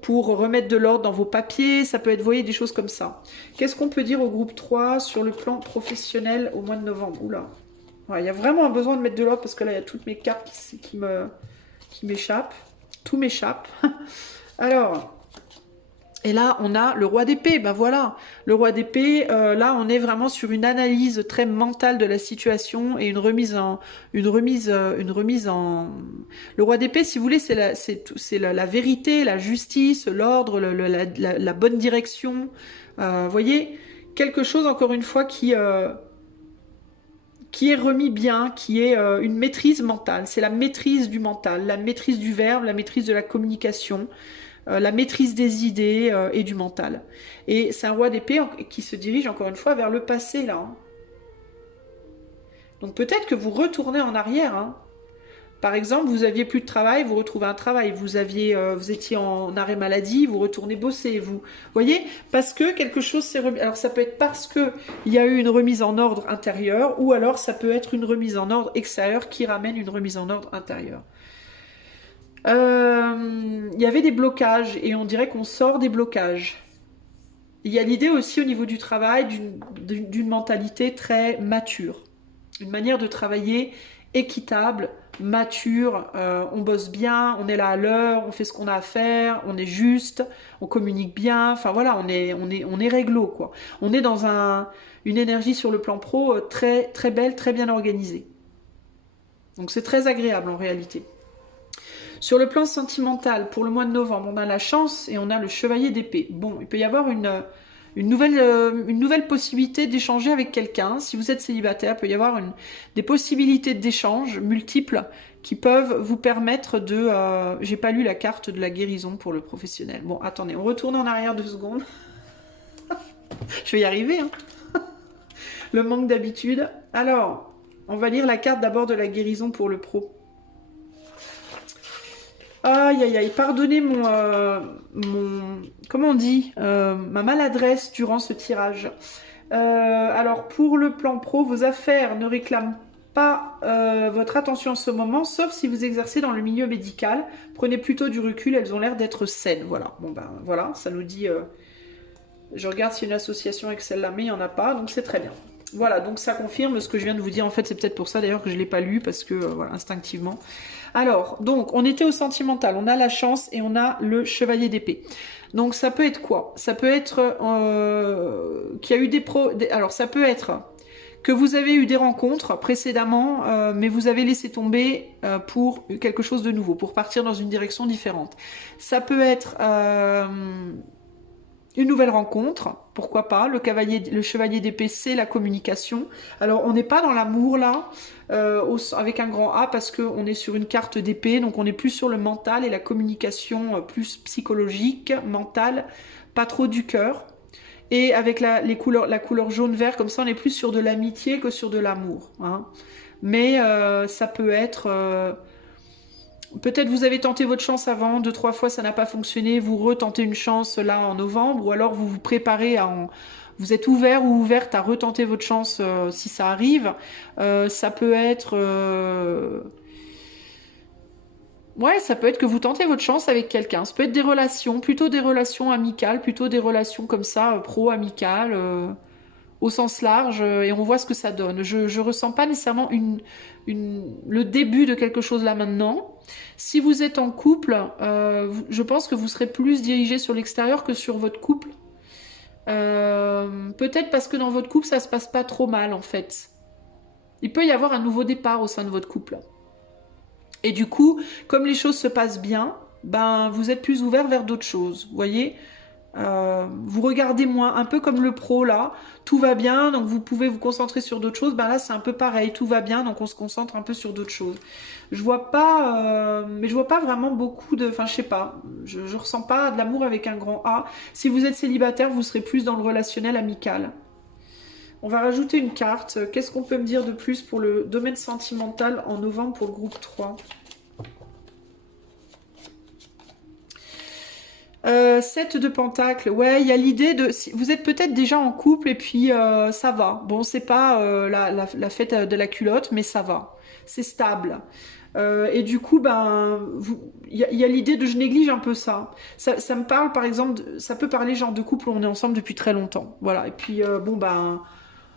pour remettre de l'ordre dans vos papiers. Ça peut être, vous voyez, des choses comme ça. Qu'est-ce qu'on peut dire au groupe 3 sur le plan professionnel au mois de novembre? Oula. Ouais, il y a vraiment un besoin de mettre de l'ordre parce que là, il y a toutes mes cartes qui m'échappent. Tout m'échappe. Alors... Et là, on a le roi d'épée. Ben voilà, le roi d'épée. Là, on est vraiment sur une analyse très mentale de la situation et une remise en. Le roi d'épée, si vous voulez, c'est la vérité, la justice, l'ordre, la bonne direction. Voyez, quelque chose encore une fois qui est remis bien, qui est une maîtrise mentale. C'est la maîtrise du mental, la maîtrise du verbe, la maîtrise de la communication. La maîtrise des idées et du mental. Et c'est un roi d'épée qui se dirige encore une fois vers le passé, là. Hein. Donc peut-être que vous retournez en arrière. Hein. Par exemple, vous aviez plus de travail, vous retrouvez un travail. Vous étiez en arrêt maladie, vous retournez bosser. Vous voyez, parce que quelque chose s'est remis. Alors ça peut être parce que il y a eu une remise en ordre intérieure, ou alors ça peut être une remise en ordre extérieure qui ramène une remise en ordre intérieure. Il y avait des blocages et on dirait qu'on sort des blocages. Il y a l'idée aussi au niveau du travail d'une mentalité très mature. Une manière de travailler équitable, mature, on bosse bien, on est là à l'heure, on fait ce qu'on a à faire, on est juste, on communique bien, enfin voilà, on est réglo quoi. On est dans une énergie sur le plan pro très, très belle, très bien organisée. Donc c'est très agréable en réalité. Sur le plan sentimental, pour le mois de novembre, on a la chance et on a le chevalier d'épée. Bon, il peut y avoir une nouvelle possibilité d'échanger avec quelqu'un. Si vous êtes célibataire, il peut y avoir des possibilités d'échange multiples qui peuvent vous permettre de... j'ai pas lu la carte de la guérison pour le professionnel. Bon, attendez, on retourne en arrière 2 secondes. Je vais y arriver, hein. Le manque d'habitude. Alors, on va lire la carte d'abord de la guérison pour le pro. Aïe, aïe, aïe, pardonnez comment on dit, ma maladresse durant ce tirage. Alors, pour le plan pro, vos affaires ne réclament pas votre attention en ce moment, sauf si vous exercez dans le milieu médical. Prenez plutôt du recul, elles ont l'air d'être saines. Voilà, bon ben voilà, ça nous dit... je regarde s'il y a une association avec celle-là, mais il n'y en a pas, donc c'est très bien. Voilà, donc ça confirme ce que je viens de vous dire. En fait, c'est peut-être pour ça d'ailleurs que je ne l'ai pas lu, parce que, voilà, instinctivement... Alors, donc, on était au sentimental, on a la chance et on a le chevalier d'épée. Donc, ça peut être quoi? Ça peut être qu'il y a eu alors, ça peut être que vous avez eu des rencontres précédemment, mais vous avez laissé tomber pour quelque chose de nouveau, pour partir dans une direction différente. Ça peut être une nouvelle rencontre, pourquoi pas. Le chevalier d'épée, c'est la communication. Alors, on n'est pas dans l'amour là, avec un grand A, parce qu'on est sur une carte d'épée, donc on est plus sur le mental et la communication plus psychologique, mentale, pas trop du cœur. Et avec la couleur jaune-vert, comme ça, on est plus sur de l'amitié que sur de l'amour. Hein. Mais ça peut être... peut-être vous avez tenté votre chance avant, 2-3 fois ça n'a pas fonctionné, vous retentez une chance là en novembre, ou alors vous vous préparez vous êtes ouvert ou ouverte à retenter votre chance si ça arrive. Ça peut être... Ouais, ça peut être que vous tentez votre chance avec quelqu'un. Ça peut être des relations, plutôt des relations amicales, plutôt des relations comme ça, pro-amicales, au sens large, et on voit ce que ça donne. Je ressens pas nécessairement le début de quelque chose là maintenant. Si vous êtes en couple, je pense que vous serez plus dirigé sur l'extérieur que sur votre couple. Peut-être parce que dans votre couple, ça se passe pas trop mal en fait. Il peut y avoir un nouveau départ au sein de votre couple. Et du coup, comme les choses se passent bien, ben vous êtes plus ouvert vers d'autres choses. Vous voyez, vous regardez moins, un peu comme le pro là, tout va bien, donc vous pouvez vous concentrer sur d'autres choses. Ben là, c'est un peu pareil, tout va bien, donc on se concentre un peu sur d'autres choses. Je vois pas, mais je vois pas vraiment beaucoup de, enfin je sais pas, je ressens pas de l'amour avec un grand A. Si vous êtes célibataire, vous serez plus dans le relationnel amical. On va rajouter une carte. Qu'est-ce qu'on peut me dire de plus pour le domaine sentimental en novembre pour le groupe 3? 7 de Pentacle. Ouais, il y a l'idée de... Vous êtes peut-être déjà en couple et puis ça va. Bon, c'est pas la fête de la culotte, mais ça va. C'est stable. Et du coup, ben, il y a l'idée de je néglige un peu ça. Ça me parle, par exemple, ça peut parler genre de couple où on est ensemble depuis très longtemps. Voilà. Et puis, bon, ben...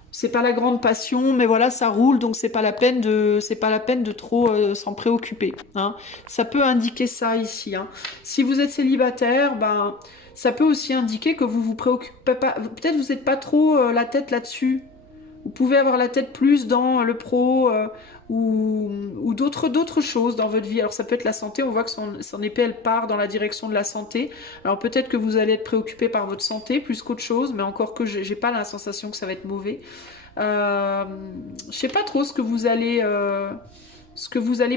C'est pas la grande passion, mais voilà, ça roule, donc c'est pas la peine de trop s'en préoccuper. Hein. Ça peut indiquer ça ici. Hein. Si vous êtes célibataire, ben ça peut aussi indiquer que vous vous préoccupez pas. Peut-être vous n'êtes pas trop la tête là-dessus. Vous pouvez avoir la tête plus dans le pro ou d'autres choses dans votre vie. Alors ça peut être la santé, on voit que son épée elle part dans la direction de la santé. Alors peut-être que vous allez être préoccupé par votre santé plus qu'autre chose, mais encore que j'ai pas la sensation que ça va être mauvais. Je sais pas trop ce que vous allez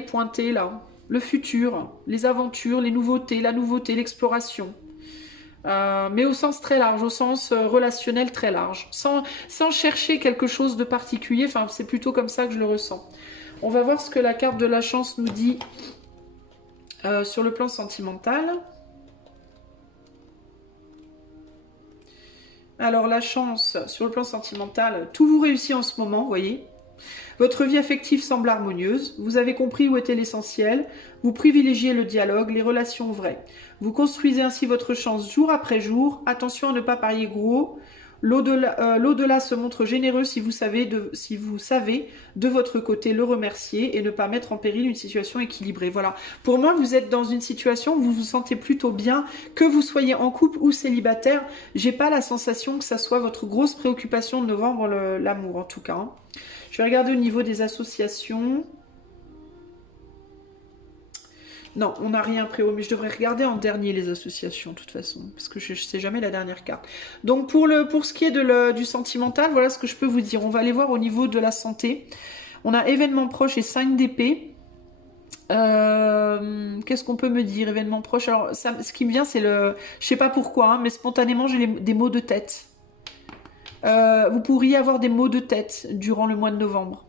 pointer là. Le futur, les aventures, les nouveautés, la nouveauté, l'exploration. Mais au sens très large, au sens relationnel très large, sans chercher quelque chose de particulier, enfin c'est plutôt comme ça que je le ressens. On va voir ce que la carte de la chance nous dit sur le plan sentimental. Alors la chance, sur le plan sentimental, tout vous réussit en ce moment, vous voyez. Votre vie affective semble harmonieuse, vous avez compris où était l'essentiel, vous privilégiez le dialogue, les relations vraies. Vous construisez ainsi votre chance jour après jour, attention à ne pas parier gros, l'au-delà se montre généreux si vous savez de votre côté le remercier et ne pas mettre en péril une situation équilibrée. Voilà, pour moi vous êtes dans une situation où vous vous sentez plutôt bien, que vous soyez en couple ou célibataire, j'ai pas la sensation que ça soit votre grosse préoccupation de novembre, l'amour en tout cas. Hein. Je vais regarder au niveau des associations. Non, on n'a rien prévu, mais je devrais regarder en dernier les associations, de toute façon, parce que je ne sais jamais la dernière carte. Donc, pour ce qui est du sentimental, voilà ce que je peux vous dire. On va aller voir au niveau de la santé. On a événements proches et 5 d'épée. Qu'est-ce qu'on peut me dire, événements proches? Alors, ce qui me vient, c'est le... Je sais pas pourquoi, hein, mais spontanément, j'ai des maux de tête. Vous pourriez avoir des maux de tête durant le mois de novembre.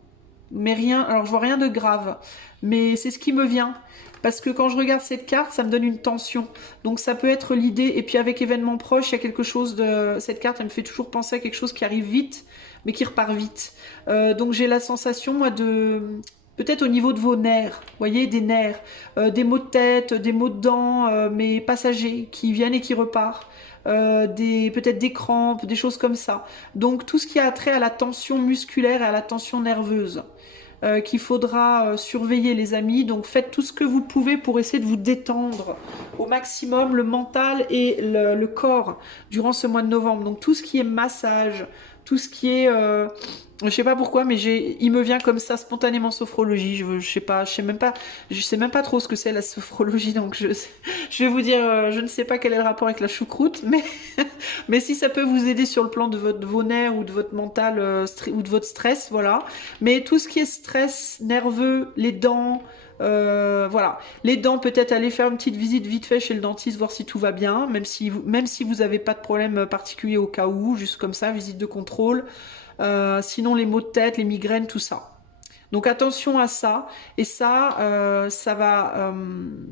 Mais rien, alors je vois rien de grave. Mais c'est ce qui me vient. Parce que quand je regarde cette carte, ça me donne une tension. Donc ça peut être l'idée. Et puis avec événements proches, il y a quelque chose de... Cette carte, elle me fait toujours penser à quelque chose qui arrive vite, mais qui repart vite. Donc j'ai la sensation, moi, de... Peut-être au niveau de vos nerfs, vous voyez, des nerfs, des maux de tête, des maux de dents, mais passagers, qui viennent et qui repartent. Peut-être des crampes, des choses comme ça. Donc tout ce qui a trait à la tension musculaire et à la tension nerveuse. Qu'il faudra surveiller les amis, donc faites tout ce que vous pouvez pour essayer de vous détendre au maximum le mental et le corps durant ce mois de novembre, donc tout ce qui est massage, tout ce qui est je sais pas pourquoi, mais il me vient comme ça spontanément sophrologie. Je sais même pas trop ce que c'est la sophrologie, donc je vais vous dire, je ne sais pas quel est le rapport avec la choucroute, mais mais si ça peut vous aider sur le plan de vos nerfs ou de votre mental ou de votre stress, voilà. Mais tout ce qui est stress nerveux, les dents. Voilà, les dents, peut-être aller faire une petite visite vite fait chez le dentiste, voir si tout va bien, même si vous avez pas de problème particulier au cas où, juste comme ça, visite de contrôle. Sinon les maux de tête, les migraines, tout ça. Donc attention à ça, et ça, ça va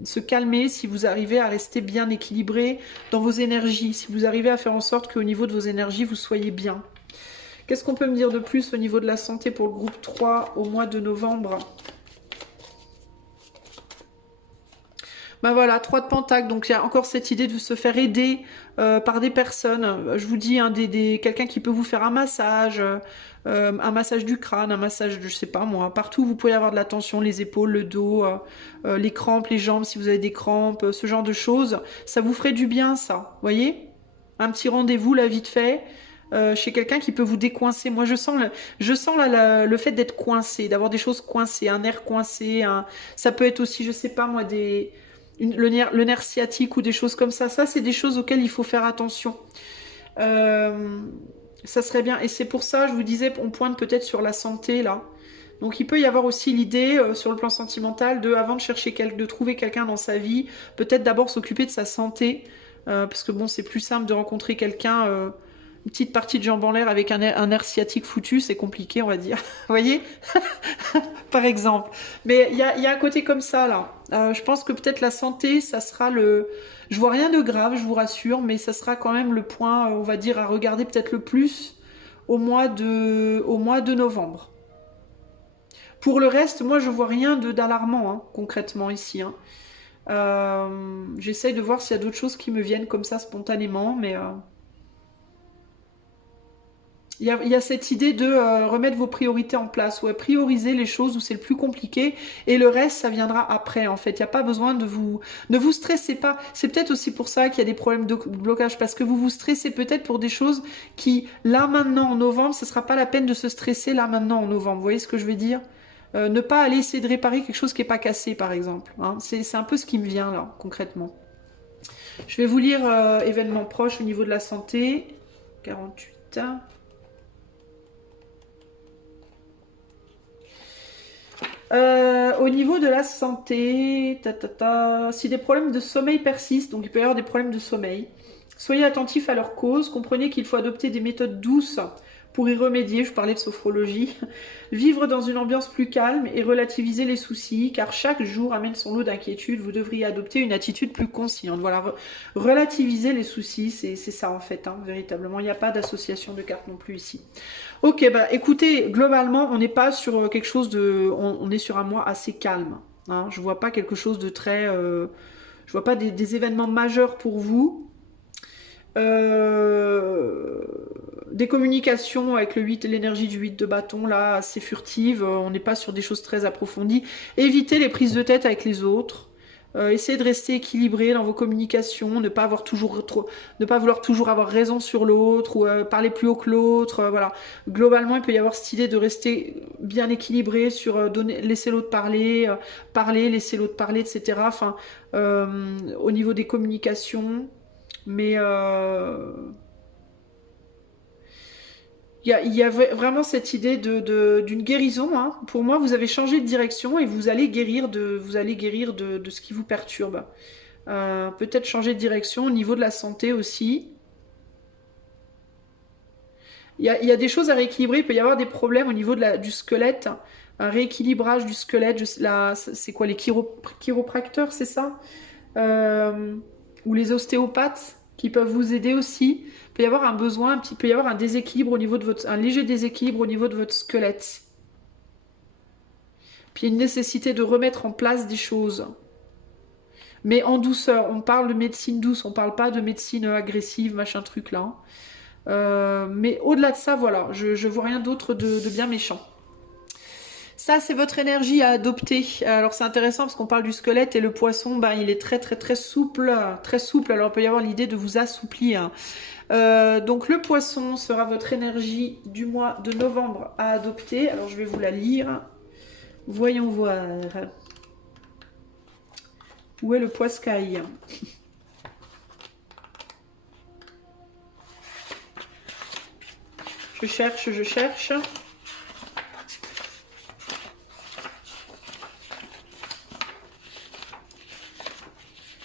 se calmer si vous arrivez à rester bien équilibré dans vos énergies, si vous arrivez à faire en sorte qu'au niveau de vos énergies, vous soyez bien. Qu'est-ce qu'on peut me dire de plus au niveau de la santé pour le groupe 3 au mois de novembre ? Ben voilà, 3 de Pentacle, donc il y a encore cette idée de se faire aider par des personnes. Je vous dis, hein, quelqu'un qui peut vous faire un massage du crâne, un massage de, je sais pas moi, partout où vous pouvez avoir de la tension, les épaules, le dos, les crampes, les jambes, si vous avez des crampes, ce genre de choses. Ça vous ferait du bien, ça, voyez? Un petit rendez-vous, là, vite fait. Chez quelqu'un qui peut vous décoincer. Moi, je sens le fait d'être coincé, d'avoir des choses coincées, un nerf coincé. Ça peut être aussi, je sais pas moi, le nerf sciatique ou des choses comme ça. Ça, c'est des choses auxquelles il faut faire attention. Ça serait bien. Et c'est pour ça, je vous disais, on pointe peut-être sur la santé, là. Donc il peut y avoir aussi l'idée, sur le plan sentimental, avant de chercher, de trouver quelqu'un dans sa vie, peut-être d'abord s'occuper de sa santé. Parce que bon, c'est plus simple de rencontrer quelqu'un, une petite partie de jambes en l'air avec un nerf sciatique foutu, c'est compliqué, on va dire. Vous voyez? Par exemple. Mais il y a un côté comme ça, là. Je pense que peut-être la santé, ça sera le... Je vois rien de grave, je vous rassure, mais ça sera quand même le point, on va dire, à regarder peut-être le plus au mois de novembre. Pour le reste, moi, je vois rien d'alarmant, hein, concrètement, ici. Hein. J'essaye de voir s'il y a d'autres choses qui me viennent comme ça spontanément, mais... Il y a cette idée de remettre vos priorités en place, ouais, prioriser les choses où c'est le plus compliqué et le reste, ça viendra après en fait. Il n'y a pas besoin de vous... Ne vous stressez pas. C'est peut-être aussi pour ça qu'il y a des problèmes de blocage parce que vous vous stressez peut-être pour des choses qui, là maintenant en novembre, ce ne sera pas la peine de se stresser là maintenant en novembre. Vous voyez ce que je veux dire? Ne pas aller essayer de réparer quelque chose qui n'est pas cassé par exemple. Hein. C'est un peu ce qui me vient là, concrètement. Je vais vous lire événements proches au niveau de la santé. 48. Au niveau de la santé, si des problèmes de sommeil persistent, donc il peut y avoir des problèmes de sommeil, soyez attentifs à leur cause, comprenez qu'il faut adopter des méthodes douces pour y remédier, je parlais de sophrologie, vivre dans une ambiance plus calme et relativiser les soucis, car chaque jour amène son lot d'inquiétudes, vous devriez adopter une attitude plus consciente. Voilà, relativiser les soucis, c'est ça en fait, hein, véritablement, il n'y a pas d'association de cartes non plus ici. Ok, bah écoutez, globalement, on n'est pas sur quelque chose de... On est sur un mois assez calme. Hein, je vois pas quelque chose de très... je vois pas des événements majeurs pour vous. Des communications avec le 8 et l'énergie du 8 de bâton, là, assez furtive. On n'est pas sur des choses très approfondies. Évitez les prises de tête avec les autres. Essayez de rester équilibré dans vos communications, ne pas vouloir toujours avoir raison sur l'autre ou parler plus haut que l'autre. Voilà. Globalement, il peut y avoir cette idée de rester bien équilibré sur laisser l'autre parler, laisser l'autre parler, etc. Enfin, au niveau des communications, mais il y a vraiment cette idée d'une guérison. Hein. Pour moi, vous avez changé de direction et vous allez guérir de ce qui vous perturbe. Peut-être changer de direction au niveau de la santé aussi. Il y a des choses à rééquilibrer. Il peut y avoir des problèmes au niveau du squelette. Un rééquilibrage du squelette. C'est quoi, les chiropracteurs, c'est ça? Ou les ostéopathes qui peuvent vous aider aussi. Il peut y avoir un besoin, il peut y avoir un déséquilibre au niveau de un léger déséquilibre au niveau de votre squelette. Puis une nécessité de remettre en place des choses. Mais en douceur. On parle de médecine douce, on parle pas de médecine agressive, machin truc là. Mais au-delà de ça, voilà, je vois rien d'autre de bien méchant. Ça, c'est votre énergie à adopter. Alors, c'est intéressant parce qu'on parle du squelette et le poisson, ben, il est très, très, très souple. Très souple. Alors, il peut y avoir l'idée de vous assouplir. Donc, le poisson sera votre énergie du mois de novembre à adopter. Alors, je vais vous la lire. Voyons voir. Où est le poiscaille? Je cherche.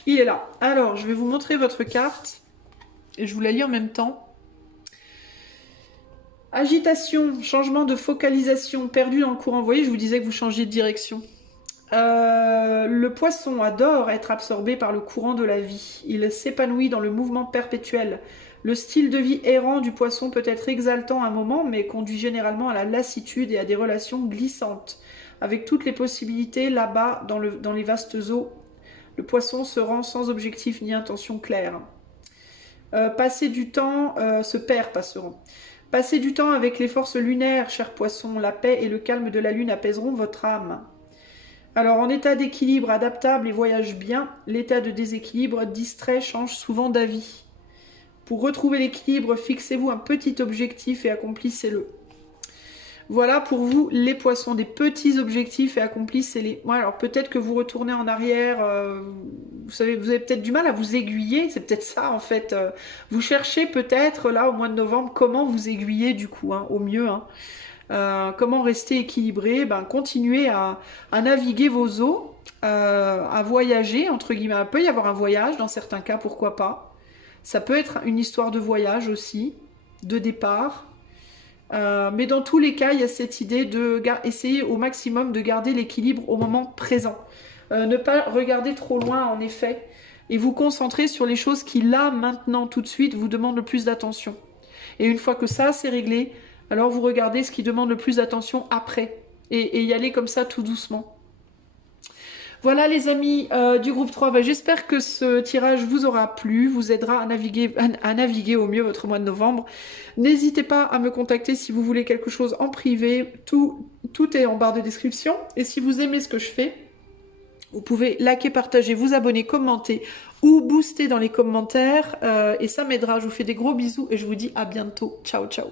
Il est là. Alors, je vais vous montrer votre carte et je vous la lis en même temps. Agitation, changement de focalisation, perdu dans le courant. Vous voyez, je vous disais que vous changiez de direction. Le poisson adore être absorbé par le courant de la vie. Il s'épanouit dans le mouvement perpétuel. Le style de vie errant du poisson peut être exaltant à un moment, mais conduit généralement à la lassitude et à des relations glissantes, avec toutes les possibilités là-bas dans les vastes eaux Le poisson se rend sans objectif ni intention claire. Passer du temps, se perd, passeront. Passer du temps avec les forces lunaires, cher poisson, la paix et le calme de la lune apaiseront votre âme. Alors, en état d'équilibre adaptable et voyage bien, l'état de déséquilibre distrait change souvent d'avis. Pour retrouver l'équilibre, fixez-vous un petit objectif et accomplissez-le. Voilà pour vous les poissons, des petits objectifs et accomplissez-les. Ouais, alors peut-être que vous retournez en arrière, vous savez, vous avez peut-être du mal à vous aiguiller, c'est peut-être ça en fait. Vous cherchez peut-être là au mois de novembre comment vous aiguiller du coup, hein, au mieux. Hein. Comment rester équilibré, ben, continuez à naviguer vos eaux, à voyager, entre guillemets. Il peut y avoir un voyage dans certains cas, pourquoi pas. Ça peut être une histoire de voyage aussi, de départ. Mais dans tous les cas, il y a cette idée de essayer au maximum de garder l'équilibre au moment présent. Ne pas regarder trop loin, en effet, et vous concentrer sur les choses qui, là, maintenant, tout de suite, vous demandent le plus d'attention. Et une fois que ça, c'est réglé, alors vous regardez ce qui demande le plus d'attention après. Et y aller comme ça, tout doucement. Voilà les amis du groupe 3, ben, j'espère que ce tirage vous aura plu, vous aidera à naviguer au mieux votre mois de novembre. N'hésitez pas à me contacter si vous voulez quelque chose en privé, tout est en barre de description. Et si vous aimez ce que je fais, vous pouvez liker, partager, vous abonner, commenter ou booster dans les commentaires et ça m'aidera. Je vous fais des gros bisous et je vous dis à bientôt. Ciao, ciao.